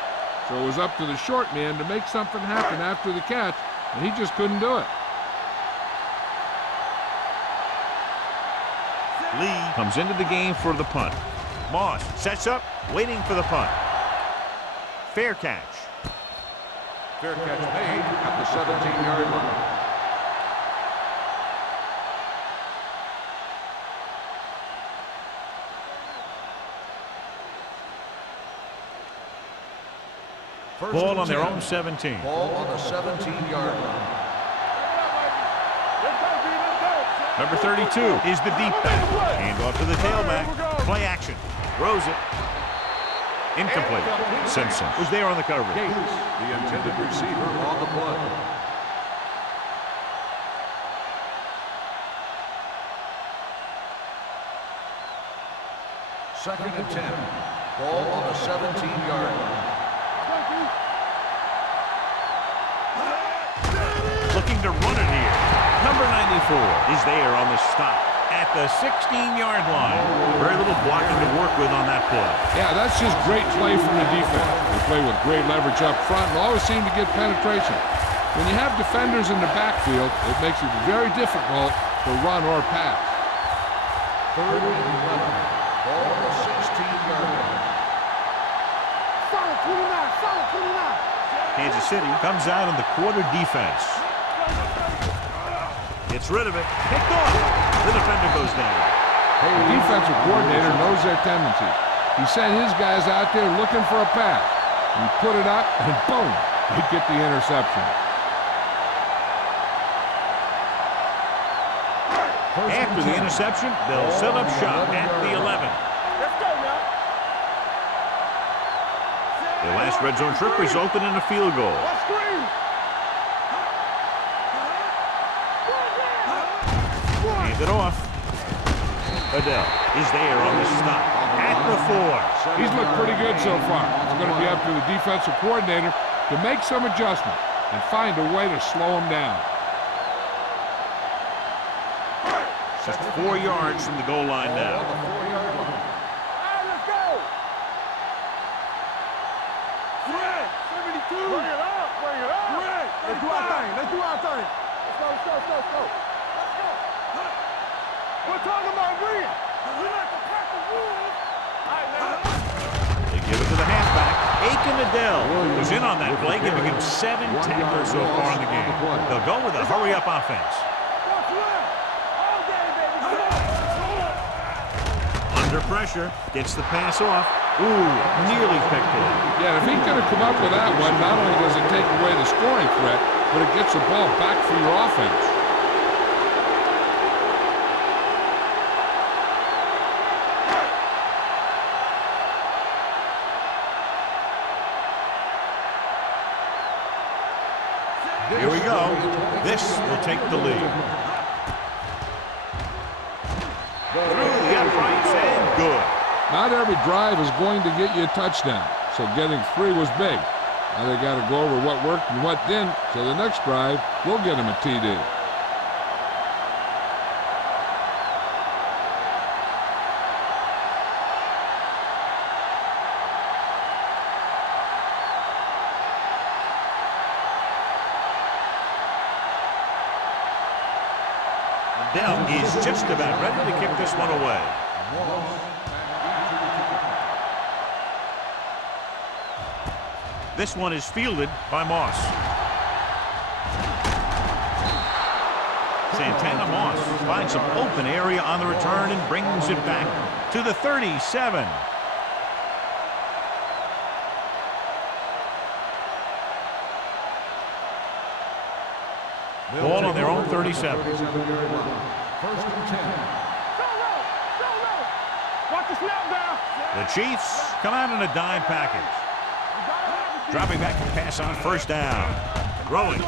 So it was up to the short man to make something happen after the catch, and he just couldn't do it. Lee comes into the game for the punt. Moss sets up, waiting for the punt. Fair catch. Fair catch made at the 17-yard line. Ball on their own 17. Ball on the 17-yard line. Number 32 is the deep back. Hand off to the tailback. Play action. Throws it. Incomplete. Simpson was there on the coverage. Gates, the intended receiver on the play. Second and 10. Ball on the 17-yard line. Looking to run it here. Number 94 is there on the stop at the 16-yard line. Very little blocking to work with on that play. Yeah, that's just great play from the defense. They play with great leverage up front and always seem to get penetration. When you have defenders in the backfield, it makes it very difficult to run or pass. Third and 11. Ball on the 16-yard line. Solid 29. Kansas City comes out in the quarter defense. Gets rid of it. Picked off. The defender goes down. The defensive coordinator knows their tendencies. He sent his guys out there looking for a pass. He put it up, and boom, they get the interception. After the interception, they'll set up shop at the 11. Let's go now. The last red zone trip resulted in a field goal. Let's screen. Hand it off. Adele is there on the stop at the 4. He's looked pretty good so far. It's going to be up to the defensive coordinator to make some adjustment and find a way to slow him down. Just 4 yards from the goal line now. All right, let's go. Red, 72. Bring it up, bring it up. Red, let's do our thing, let's do our thing. Let's go, let's go, let's go, let's go. Let's go. We're talking about agreeing. We like to practice rules. All right, let's go. They give it to the halfback. Aiken Adele was in on that play, giving him 7 tackles so far in the game. They'll go with a hurry-up offense. What's left? All day, baby. Come on. Under pressure, gets the pass off. Ooh, nearly picked it. Yeah, if he could have come up with that one, not only does it take away the scoring threat, but it gets the ball back for your offense. Here we go. This will take the lead. Through the uprights and good. Not every drive is going to get you a touchdown, so getting 3 was big. Now they got to go over what worked and what didn't, so the next drive will get him a TD. Dell is just about ready to kick this one away. This one is fielded by Moss. Santana Moss finds some open area on the return and brings it back to the 37. Ball on their own 37. First and 10. Watch the snap down. The Chiefs come out in a dime package. Dropping back to pass on first down. Throwing.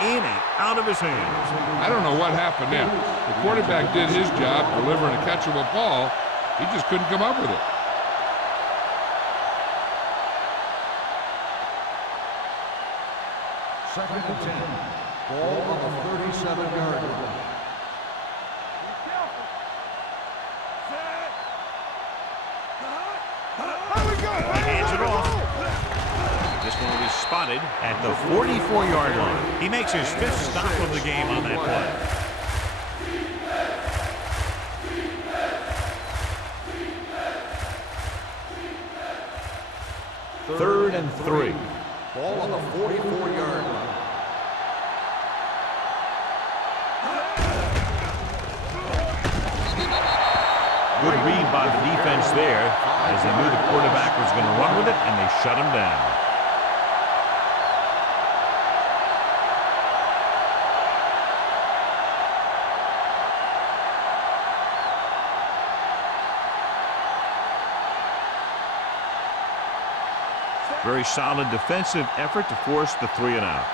In and out of his hands. I don't know what happened there. The quarterback did his job, delivering a catchable ball. He just couldn't come up with it. Second and 10. Ball on the 37-yard line. He hands it off. This one will be spotted at the 44-yard line. He makes his 5th stop of the game on that play. Third and 3. Ball on the 44-yard line. Good read by the defense there, as they knew the quarterback was going to run with it, and they shut him down. Very solid defensive effort to force the 3 and out.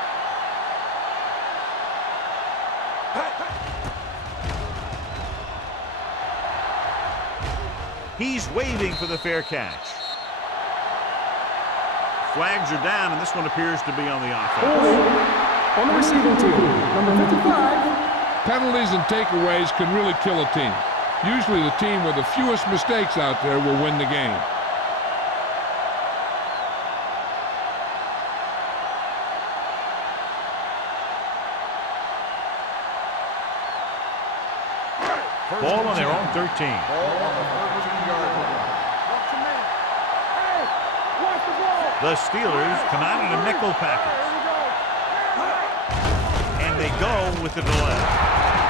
He's waving for the fair catch. Flags are down, and this one appears to be on the offense. On the receiving team, number 55. Penalties and takeaways can really kill a team. Usually the team with the fewest mistakes out there will win the game. Ball on their own 13. Ball on the 13-yard line. Watch your man. Hey, watch the ball. The Steelers come out in a nickel package, Here we go. and they go with the delay.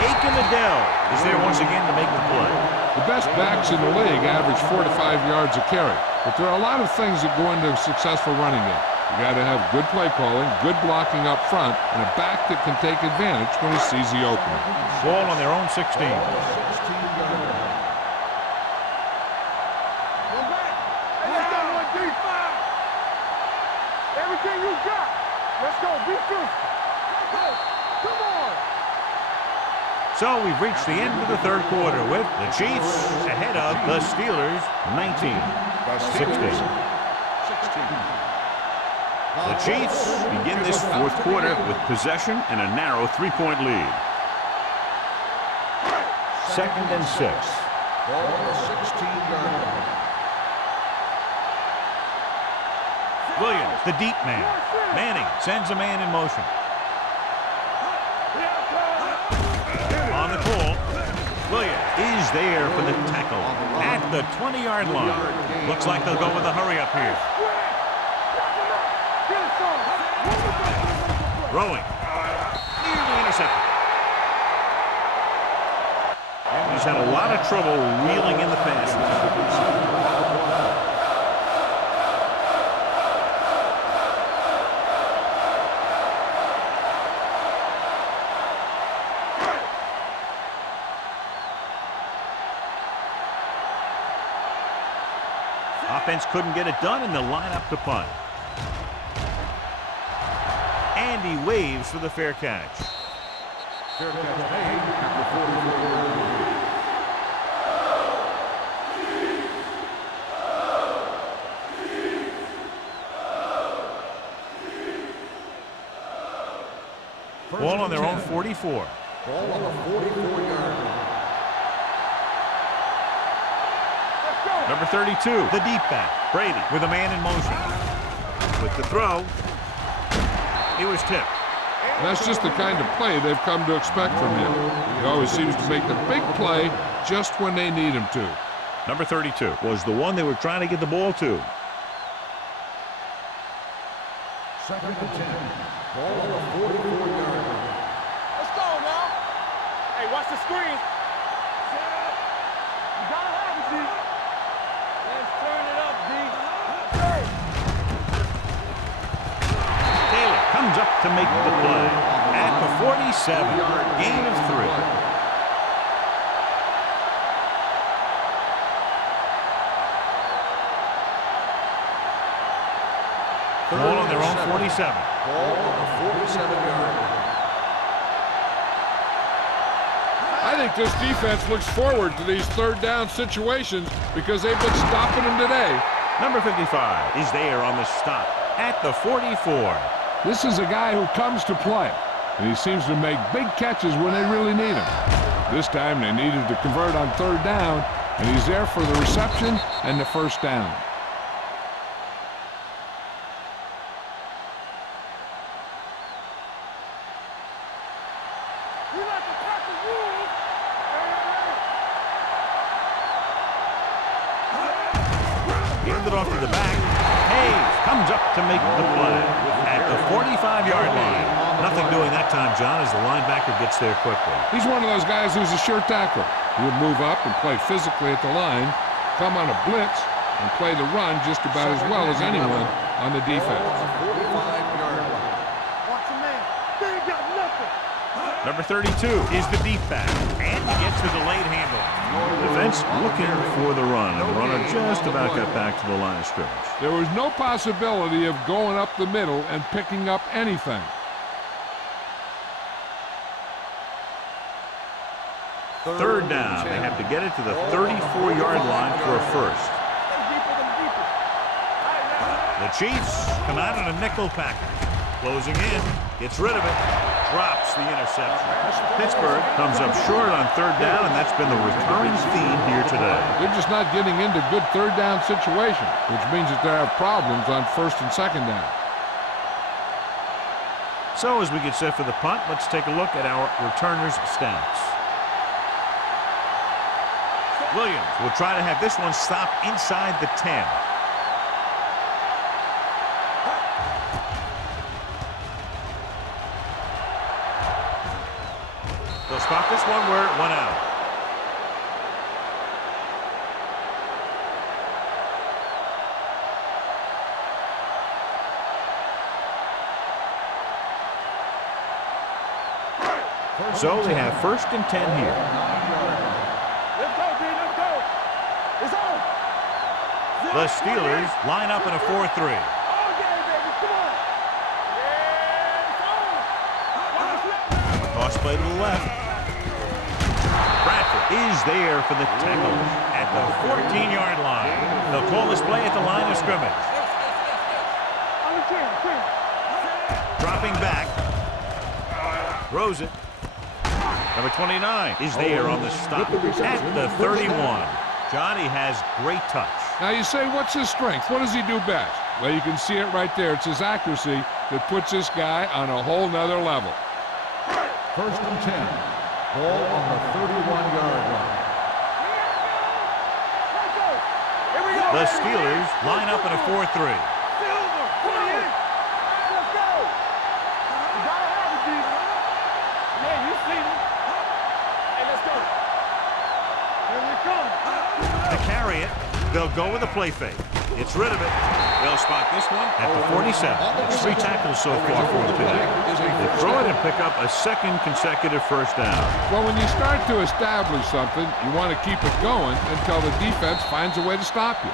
Aiken Adele is there once again to make the play. The best backs in the league average 4 to 5 yards a carry, but there are a lot of things that go into a successful running game. You got to have good play calling, good blocking up front, and a back that can take advantage when he sees the opening. Ball on their own 16. 16-yard line. Go back. Hey, let's go one deep. Everything you got. Let's go. Be physical. Go. Come on. So we've reached the end of the third quarter with the Chiefs ahead of the Steelers 19-16. The Chiefs begin this fourth quarter with possession and a narrow 3-point lead. 2nd and 6. Ball on the 16-yard line. Williams, the deep man. Manning sends a man in motion. On the call, Williams is there for the tackle at the 20-yard line. Looks like they'll go with a hurry up here. Throwing. Nearly intercepted. And he's had a lot of trouble reeling in the passes. Offense couldn't get it done in the lineup to punt. And he waves for the fair catch. Fair catch made at the 44-yard line. Ball on their own 44. Ball on the 44-yard line. Number 32, the deep back, Brady, with a man in motion. With the throw, he was tipped. That's just the kind of play they've come to expect from him. He always seems to make the big play just when they need him to. Number 32 was the one they were trying to get the ball to. 2nd and 10. Ball on the 44-yard line. Let's go now. Hey, watch the screen. You gotta have it, D. Let's turn it up, D. Taylor comes up to make the play at the 47. Gain of 3. Ball on their own 47. Ball on the 47-yard line. I think this defense looks forward to these third down situations because they've been stopping them today. Number 55 is there on the stop at the 44. This is a guy who comes to play, and he seems to make big catches when they really need him. This time they needed to convert on third down, and he's there for the reception and the first down. Handed off to the back. Hayes comes up to make the play at the 45-yard line. Nothing doing that time, John, as the linebacker gets there quickly. He's one of those guys who's a sure tackler. He'll move up and play physically at the line, come on a blitz, and play the run just about as well as anyone on the defense. Watch a man. They ain't got nothing. Number 32 is the deep back, and he gets the delayed handle. Defense looking for the run, and the runner just about got back to the line of scrimmage. There was no possibility of going up the middle and picking up anything. Third down. They have to get it to the 34-yard line for a first. The Chiefs come out in a nickel package. Closing in, gets rid of it, drops the interception. Pittsburgh comes up short on third down, and that's been the recurring theme here today. They're just not getting into good third down situations, which means that they have problems on first and second down. So as we get set for the punt, let's take a look at our returners' stats. Williams will try to have this one stop inside the 10. They'll spot this one where it went out. So they have first and 10 here. Let's go, D. Let's go. It's on. The Steelers line up in a 4-3. All game, baby. Come on. Yeah, it's on. Toss play to the left. Bradford is there for the tackle at the 14-yard line. They'll call this play at the line of scrimmage. Dropping back. Throws it. Number 29 is there on the stop at the 31. Johnny has great touch. Now you say, what's his strength? What does he do best? Well, you can see it right there. It's his accuracy that puts this guy on a whole nother level. First and 10. Ball on the 31-yard line. The Steelers line up in a 4-3. Silver, 28. Let's go. You gotta have it, D. Man, you see me. Hey, let's go. Here we come. To carry it, they'll go with a play fake. It's rid of it. They'll spot this one at the 47. It's 3 tackles so far for them today. They throw it and pick up a second consecutive first down. Well, when you start to establish something, you want to keep it going until the defense finds a way to stop you.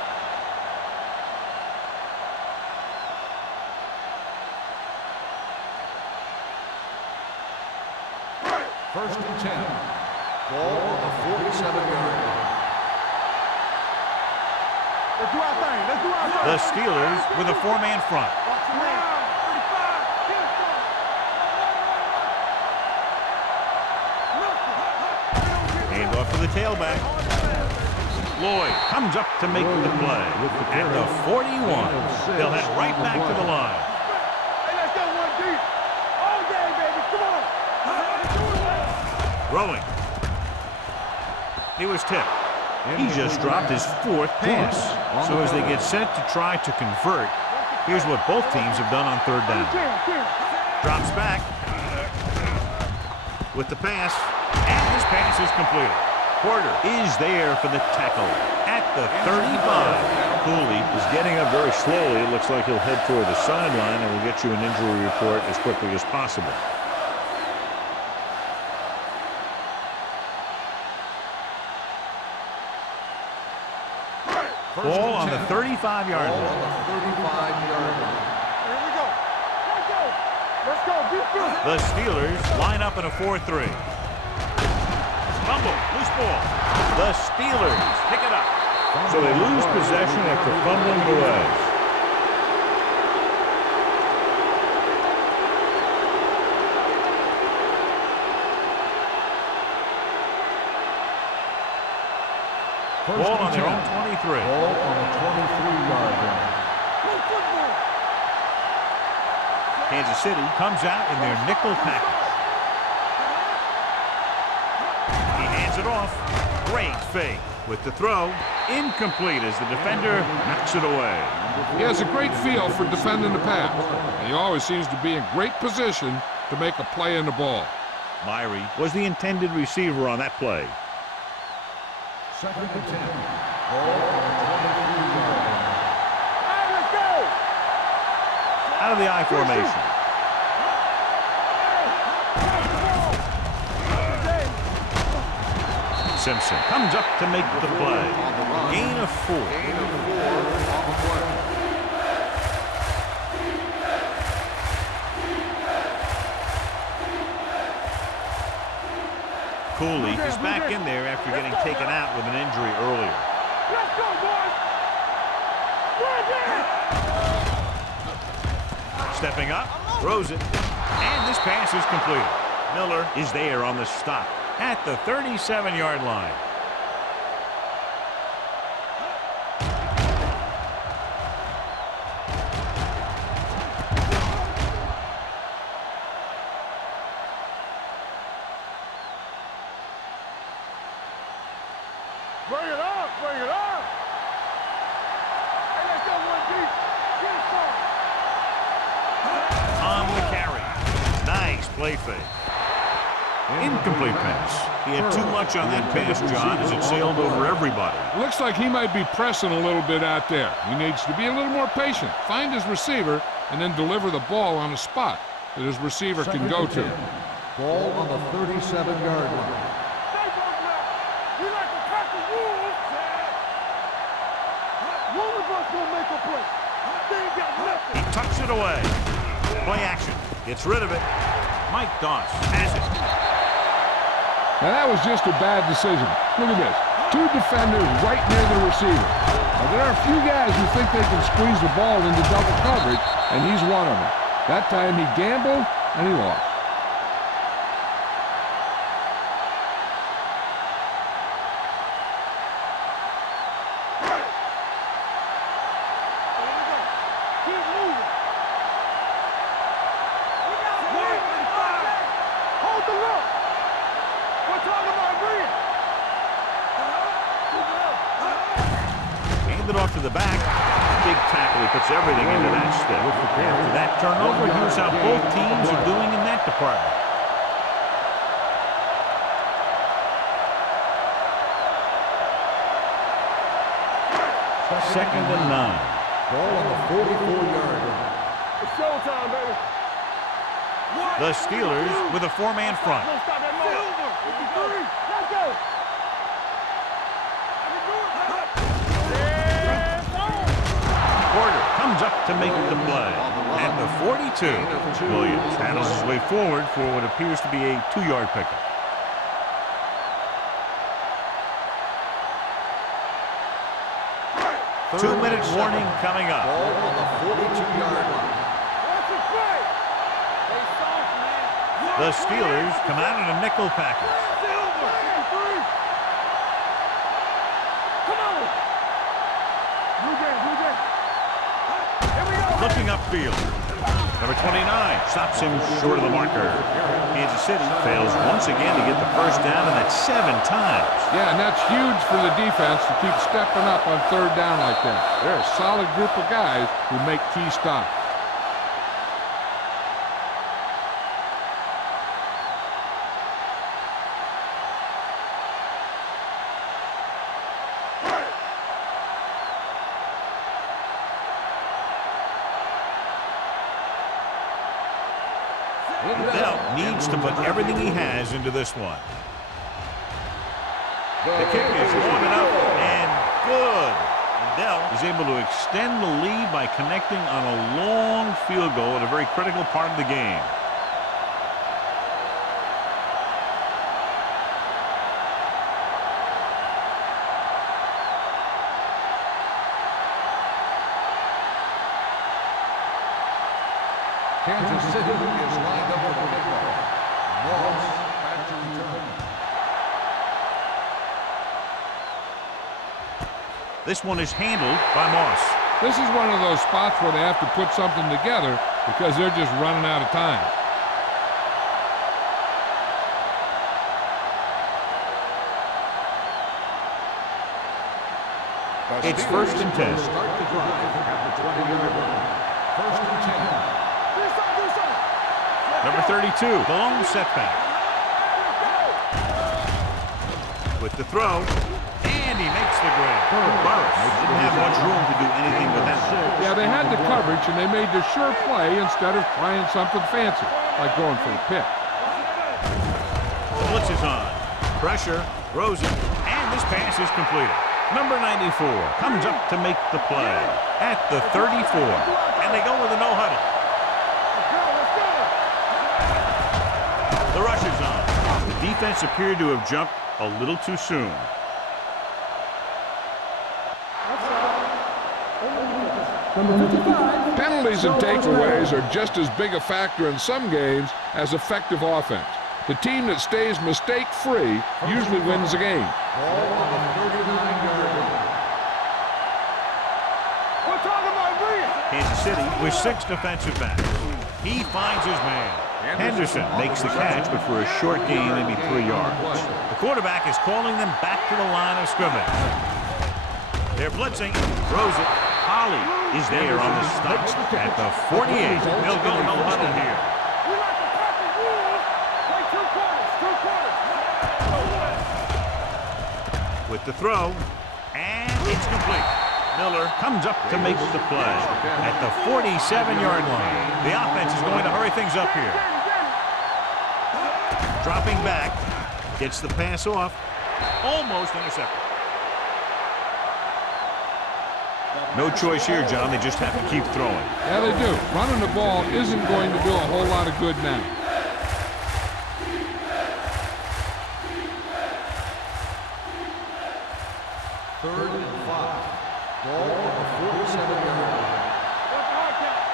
First and 10. Ball on the 47-yard line. Let's do our thing. Let's do our thing. The Steelers with a 4-man front. Watch your man. 35. Hand off to the tailback. Lloyd comes up to make the play. At the 41, they'll head right back to the line. Hey, let's go one deep. All day, baby. Come on. Throwing. He was tipped. He just dropped his 4th pass. So as they get set to try to convert, here's what both teams have done on 3rd down. Drops back with the pass, and his pass is completed. Porter is there for the tackle at the 35. Cooley is getting up very slowly. It looks like he'll head toward the sideline, and we'll get you an injury report as quickly as possible. Ball on the 35-yard line. Ball on the 35-yard line. Here we go. Let's go. Let's go. Defense. The Steelers line up in a 4-3. Fumble, loose ball. The Steelers pick it up. So they lose possession after fumbling the away. Ball on their own 23. Ball on the 23-yard line. Kansas City comes out in their nickel package. He hands it off. Great fake with the throw. Incomplete as the defender knocks it away. He has a great feel for defending the pass. He always seems to be in great position to make a play in the ball. Myrie was the intended receiver on that play. Second and 10. Ball on the 23-yard line. All right, let's go. Out of the I formation. Simpson comes up to make the play. Gain of 4. Gain of 4 on the play. Cooley is back in there after getting taken out with an injury earlier. Let's go, boys. Stepping up, throws it, and this pass is completed. Miller is there on the stop at the 37-yard line. Bring it up, bring it up. Hey, let's go one deep. Get it started. On the carry. Nice play fake. Incomplete pass. He had too much on that pass, John, as it sailed over everybody. Looks like he might be pressing a little bit out there. He needs to be a little more patient, find his receiver, and then deliver the ball on a spot that his receiver can go to. Ball on the 37-yard line. Stay back now. We like to pack the wolves. One of us gonna make a play. They ain't got nothing. He tucks it away. Play action. Gets rid of it. Mike Doss has it. Now that was just a bad decision. Look at this. 2 defenders right near the receiver. Now there are a few guys who think they can squeeze the ball into double coverage, and he's one of them. That time he gambled, and he lost. hand it off to the back. Big tackle. He puts everything into that step. After that turnover, here's how both teams are doing in that department. Second and 9. Ball on the 44-yard line. It's showtime, baby. The Steelers with a four-man front. Don't stop that motor. 53. Let's go. Porter comes up to make the play. At the 42, Williams handles his way forward for what appears to be a 2-yard pickup. Two-minute warning coming up. Ball on the 42-yard line. Watch it play. They soft, man. The Steelers come out in a nickel package. Silver. 53. Come on. Blue game. Here we go. Looking upfield. Number 29 stops him short of the marker. Kansas City fails once again to get the first down, and that's 7 times. Yeah, and that's huge for the defense to keep stepping up on third down like that. They're a solid group of guys who make key stops. Dell needs to put everything he has into this one. The kick is long enough and good. And Dell is able to extend the lead by connecting on a long field goal at a very critical part of the game. Kansas City is lined up for the kickoff. Moss back to return. This one is handled by Moss. This is one of those spots where they have to put something together because they're just running out of time. It's first and 10. Start the drive at the 20-yard line. First and 10. Number 32, the lone setback. With the throw, and he makes the grab. Burris didn't have much room to do anything with that. Yeah, they had the coverage, and they made the sure play instead of trying something fancy, like going for the pick. The blitz is on. Pressure, throws it, and this pass is completed. Number 94 comes up to make the play at the 34, and they go with a no-huddle. The rush is on. The defense appeared to have jumped a little too soon. Penalties and takeaways are just as big a factor in some games as effective offense. The team that stays mistake-free usually wins the game. Ball on the 39-yard line. We're talking about Reed. Kansas City with 6 defensive backs. He finds his man. Henderson makes the catch, but for a short gain, maybe 3 yards. The quarterback is calling them back to the line of scrimmage. They're blitzing, throws it. Holly is there on the stop at the 48. They'll go no huddle here. We like the Packers rules. Play 2 quarters. With the throw, and it's complete. Miller comes up to make the play at the 47-yard line. The offense is going to hurry things up here. Dropping back, gets the pass off, almost intercepted. No choice here, John. They just have to keep throwing. Yeah, they do. Running the ball isn't going to do a whole lot of good now. Third and 5. Ball on the 47-yard line. What's the high count?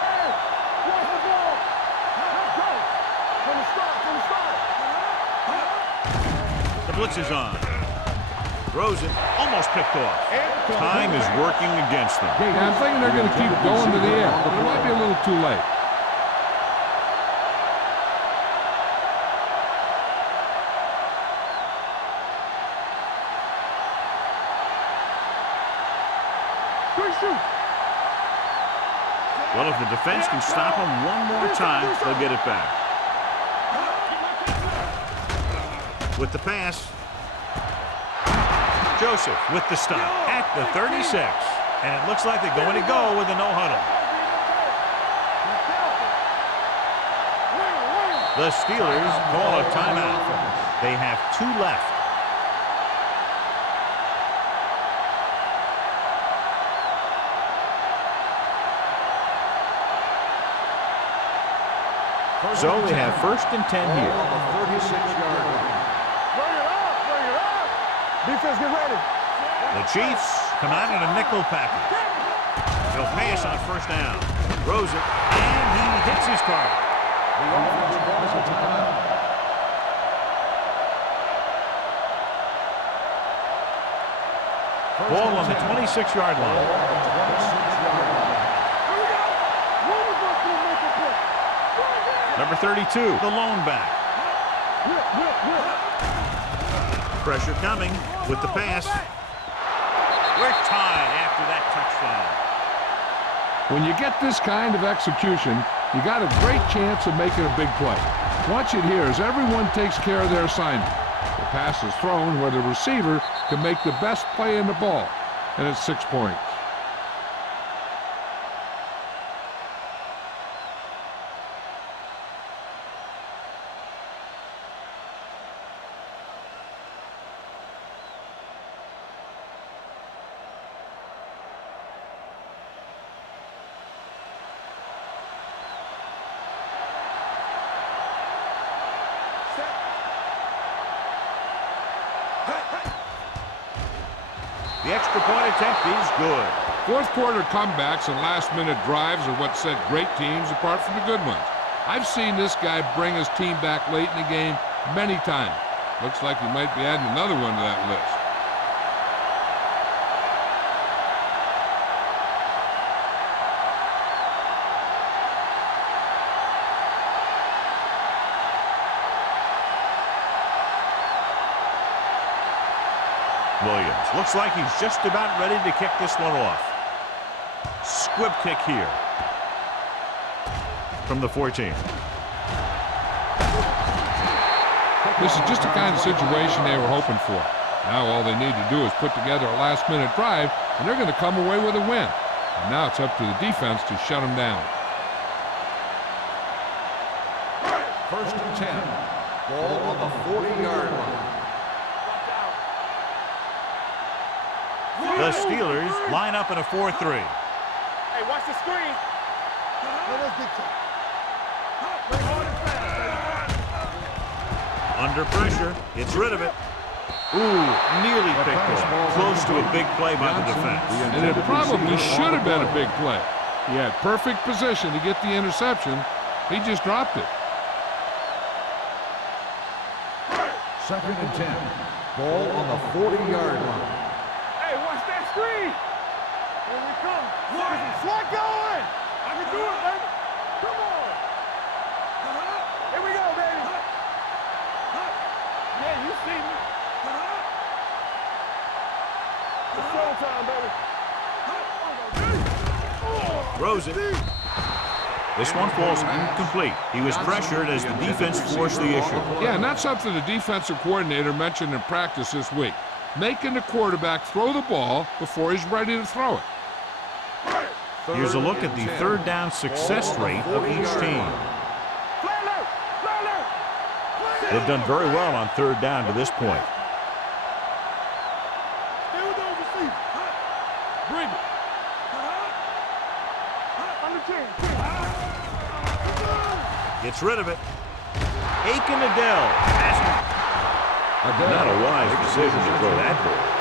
Hey, watch the ball. Let's go. From the start. The blitz is on. Throws it, almost picked off. Time is working against them. Yeah, I'm thinking they're going to keep going to the end, but it might be a little too late. Well, if the defense can stop him one more time, they'll get it back. With the pass. Joseph with the stop at the 36. And it looks like they're going to go with a no-huddle. The Steelers call a timeout. They have 2 left. So we have 1st and 10 here. On the 36-yard line. Bring it up, bring it up. Defense, get ready. The Chiefs come out in a nickel package. He'll pass on 1st down. Throws it, and he hits his target. The offense calls a timeout. Ball on the 26-yard line. Number 32, the lone back. Pressure coming with the pass. We're tied after that touchdown. When you get this kind of execution, you got a great chance of making a big play. Watch it here as everyone takes care of their assignment. The pass is thrown where the receiver can make the best play in the ball, and it's 6 points. The extra point attempt is good. Fourth quarter comebacks and last-minute drives are what set great teams apart from the good ones. I've seen this guy bring his team back late in the game many times. Looks like he might be adding another one to that list. Williams looks like he's just about ready to kick this one off. Squib kick here from the 14. This is just the kind of situation they were hoping for. Now all they need to do is put together a last-minute drive, and they're going to come away with a win. And now it's up to the defense to shut them down. 1st and 10. Ball on the 40-yard line. The Steelers line up in a 4-3. Hey, watch the screen. Let us dictate. Under pressure, gets rid of it. Ooh, nearly picked off. Close to a big play by the defense. And it probably should have been a big play. He had perfect position to get the interception. He just dropped it. 2nd and 10. Ball on the 40-yard line. Hey, watch that screen. Here we come. Slot going. I can do it, baby. Come on. Here we go, baby. Yeah, you see me. It's showtime, baby. Throws it. This one falls incomplete. He was pressured as the defense forced the issue. Yeah, and that's something the defensive coordinator mentioned in practice this week. Making the quarterback throw the ball before he's ready to throw it. Here's a look at the 3rd down success rate of each team. They've done very well on 3rd down to this point. Bring it. Gets rid of it. Aiken Adele. Not a wise decision to throw that ball.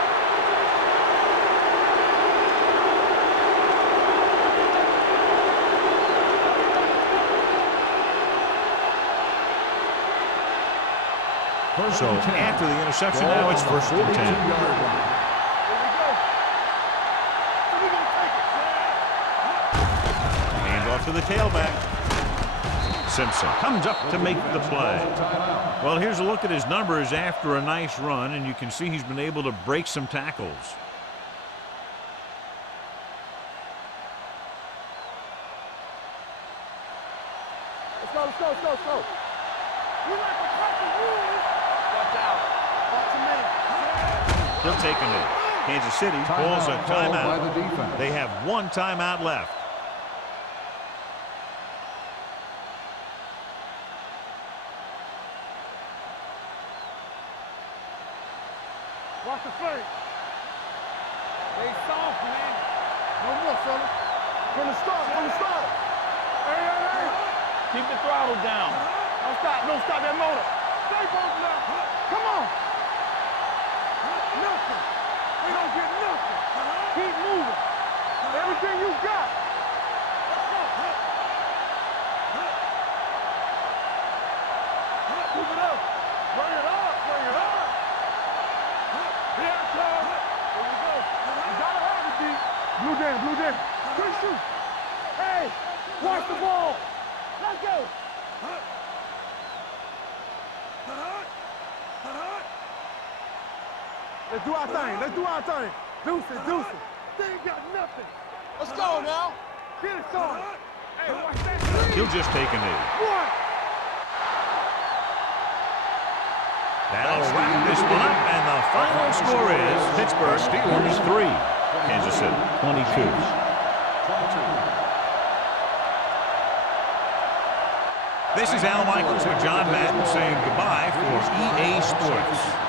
So after the interception, now it's 1st and 10. Hand off to the tailback. Simpson comes up to make the play. Well, here's a look at his numbers after a nice run, and you can see he's been able to break some tackles. He'll take a knee. Kansas City pulls a called by timeout. the defense. They have one timeout left. Watch the flank. Stay soft, man. No more, fella. From the start, from the start. Hey, hey, hey. Keep the throttle down. Don't stop that motor. Stay both now. Come on. Nothing. We don't get nothing. Keep moving. Everything you got. Move it up. Bring it up. Bring it up. Here it comes. Here we go. You gotta have it, D. Blue down, blue down. Quick shoot. Hey, watch the ball. Let's go. Let's do our thing. Let's do our thing. Deuce it, deuce it. They ain't got nothing. Let's go now. Get it started. Hey, watch that. He'll just take a knee. One. That'll wrap this one up, and the final score is Pittsburgh Steelers 3, Kansas City 22. This is Al Michaels with John Madden saying goodbye for EA Sports.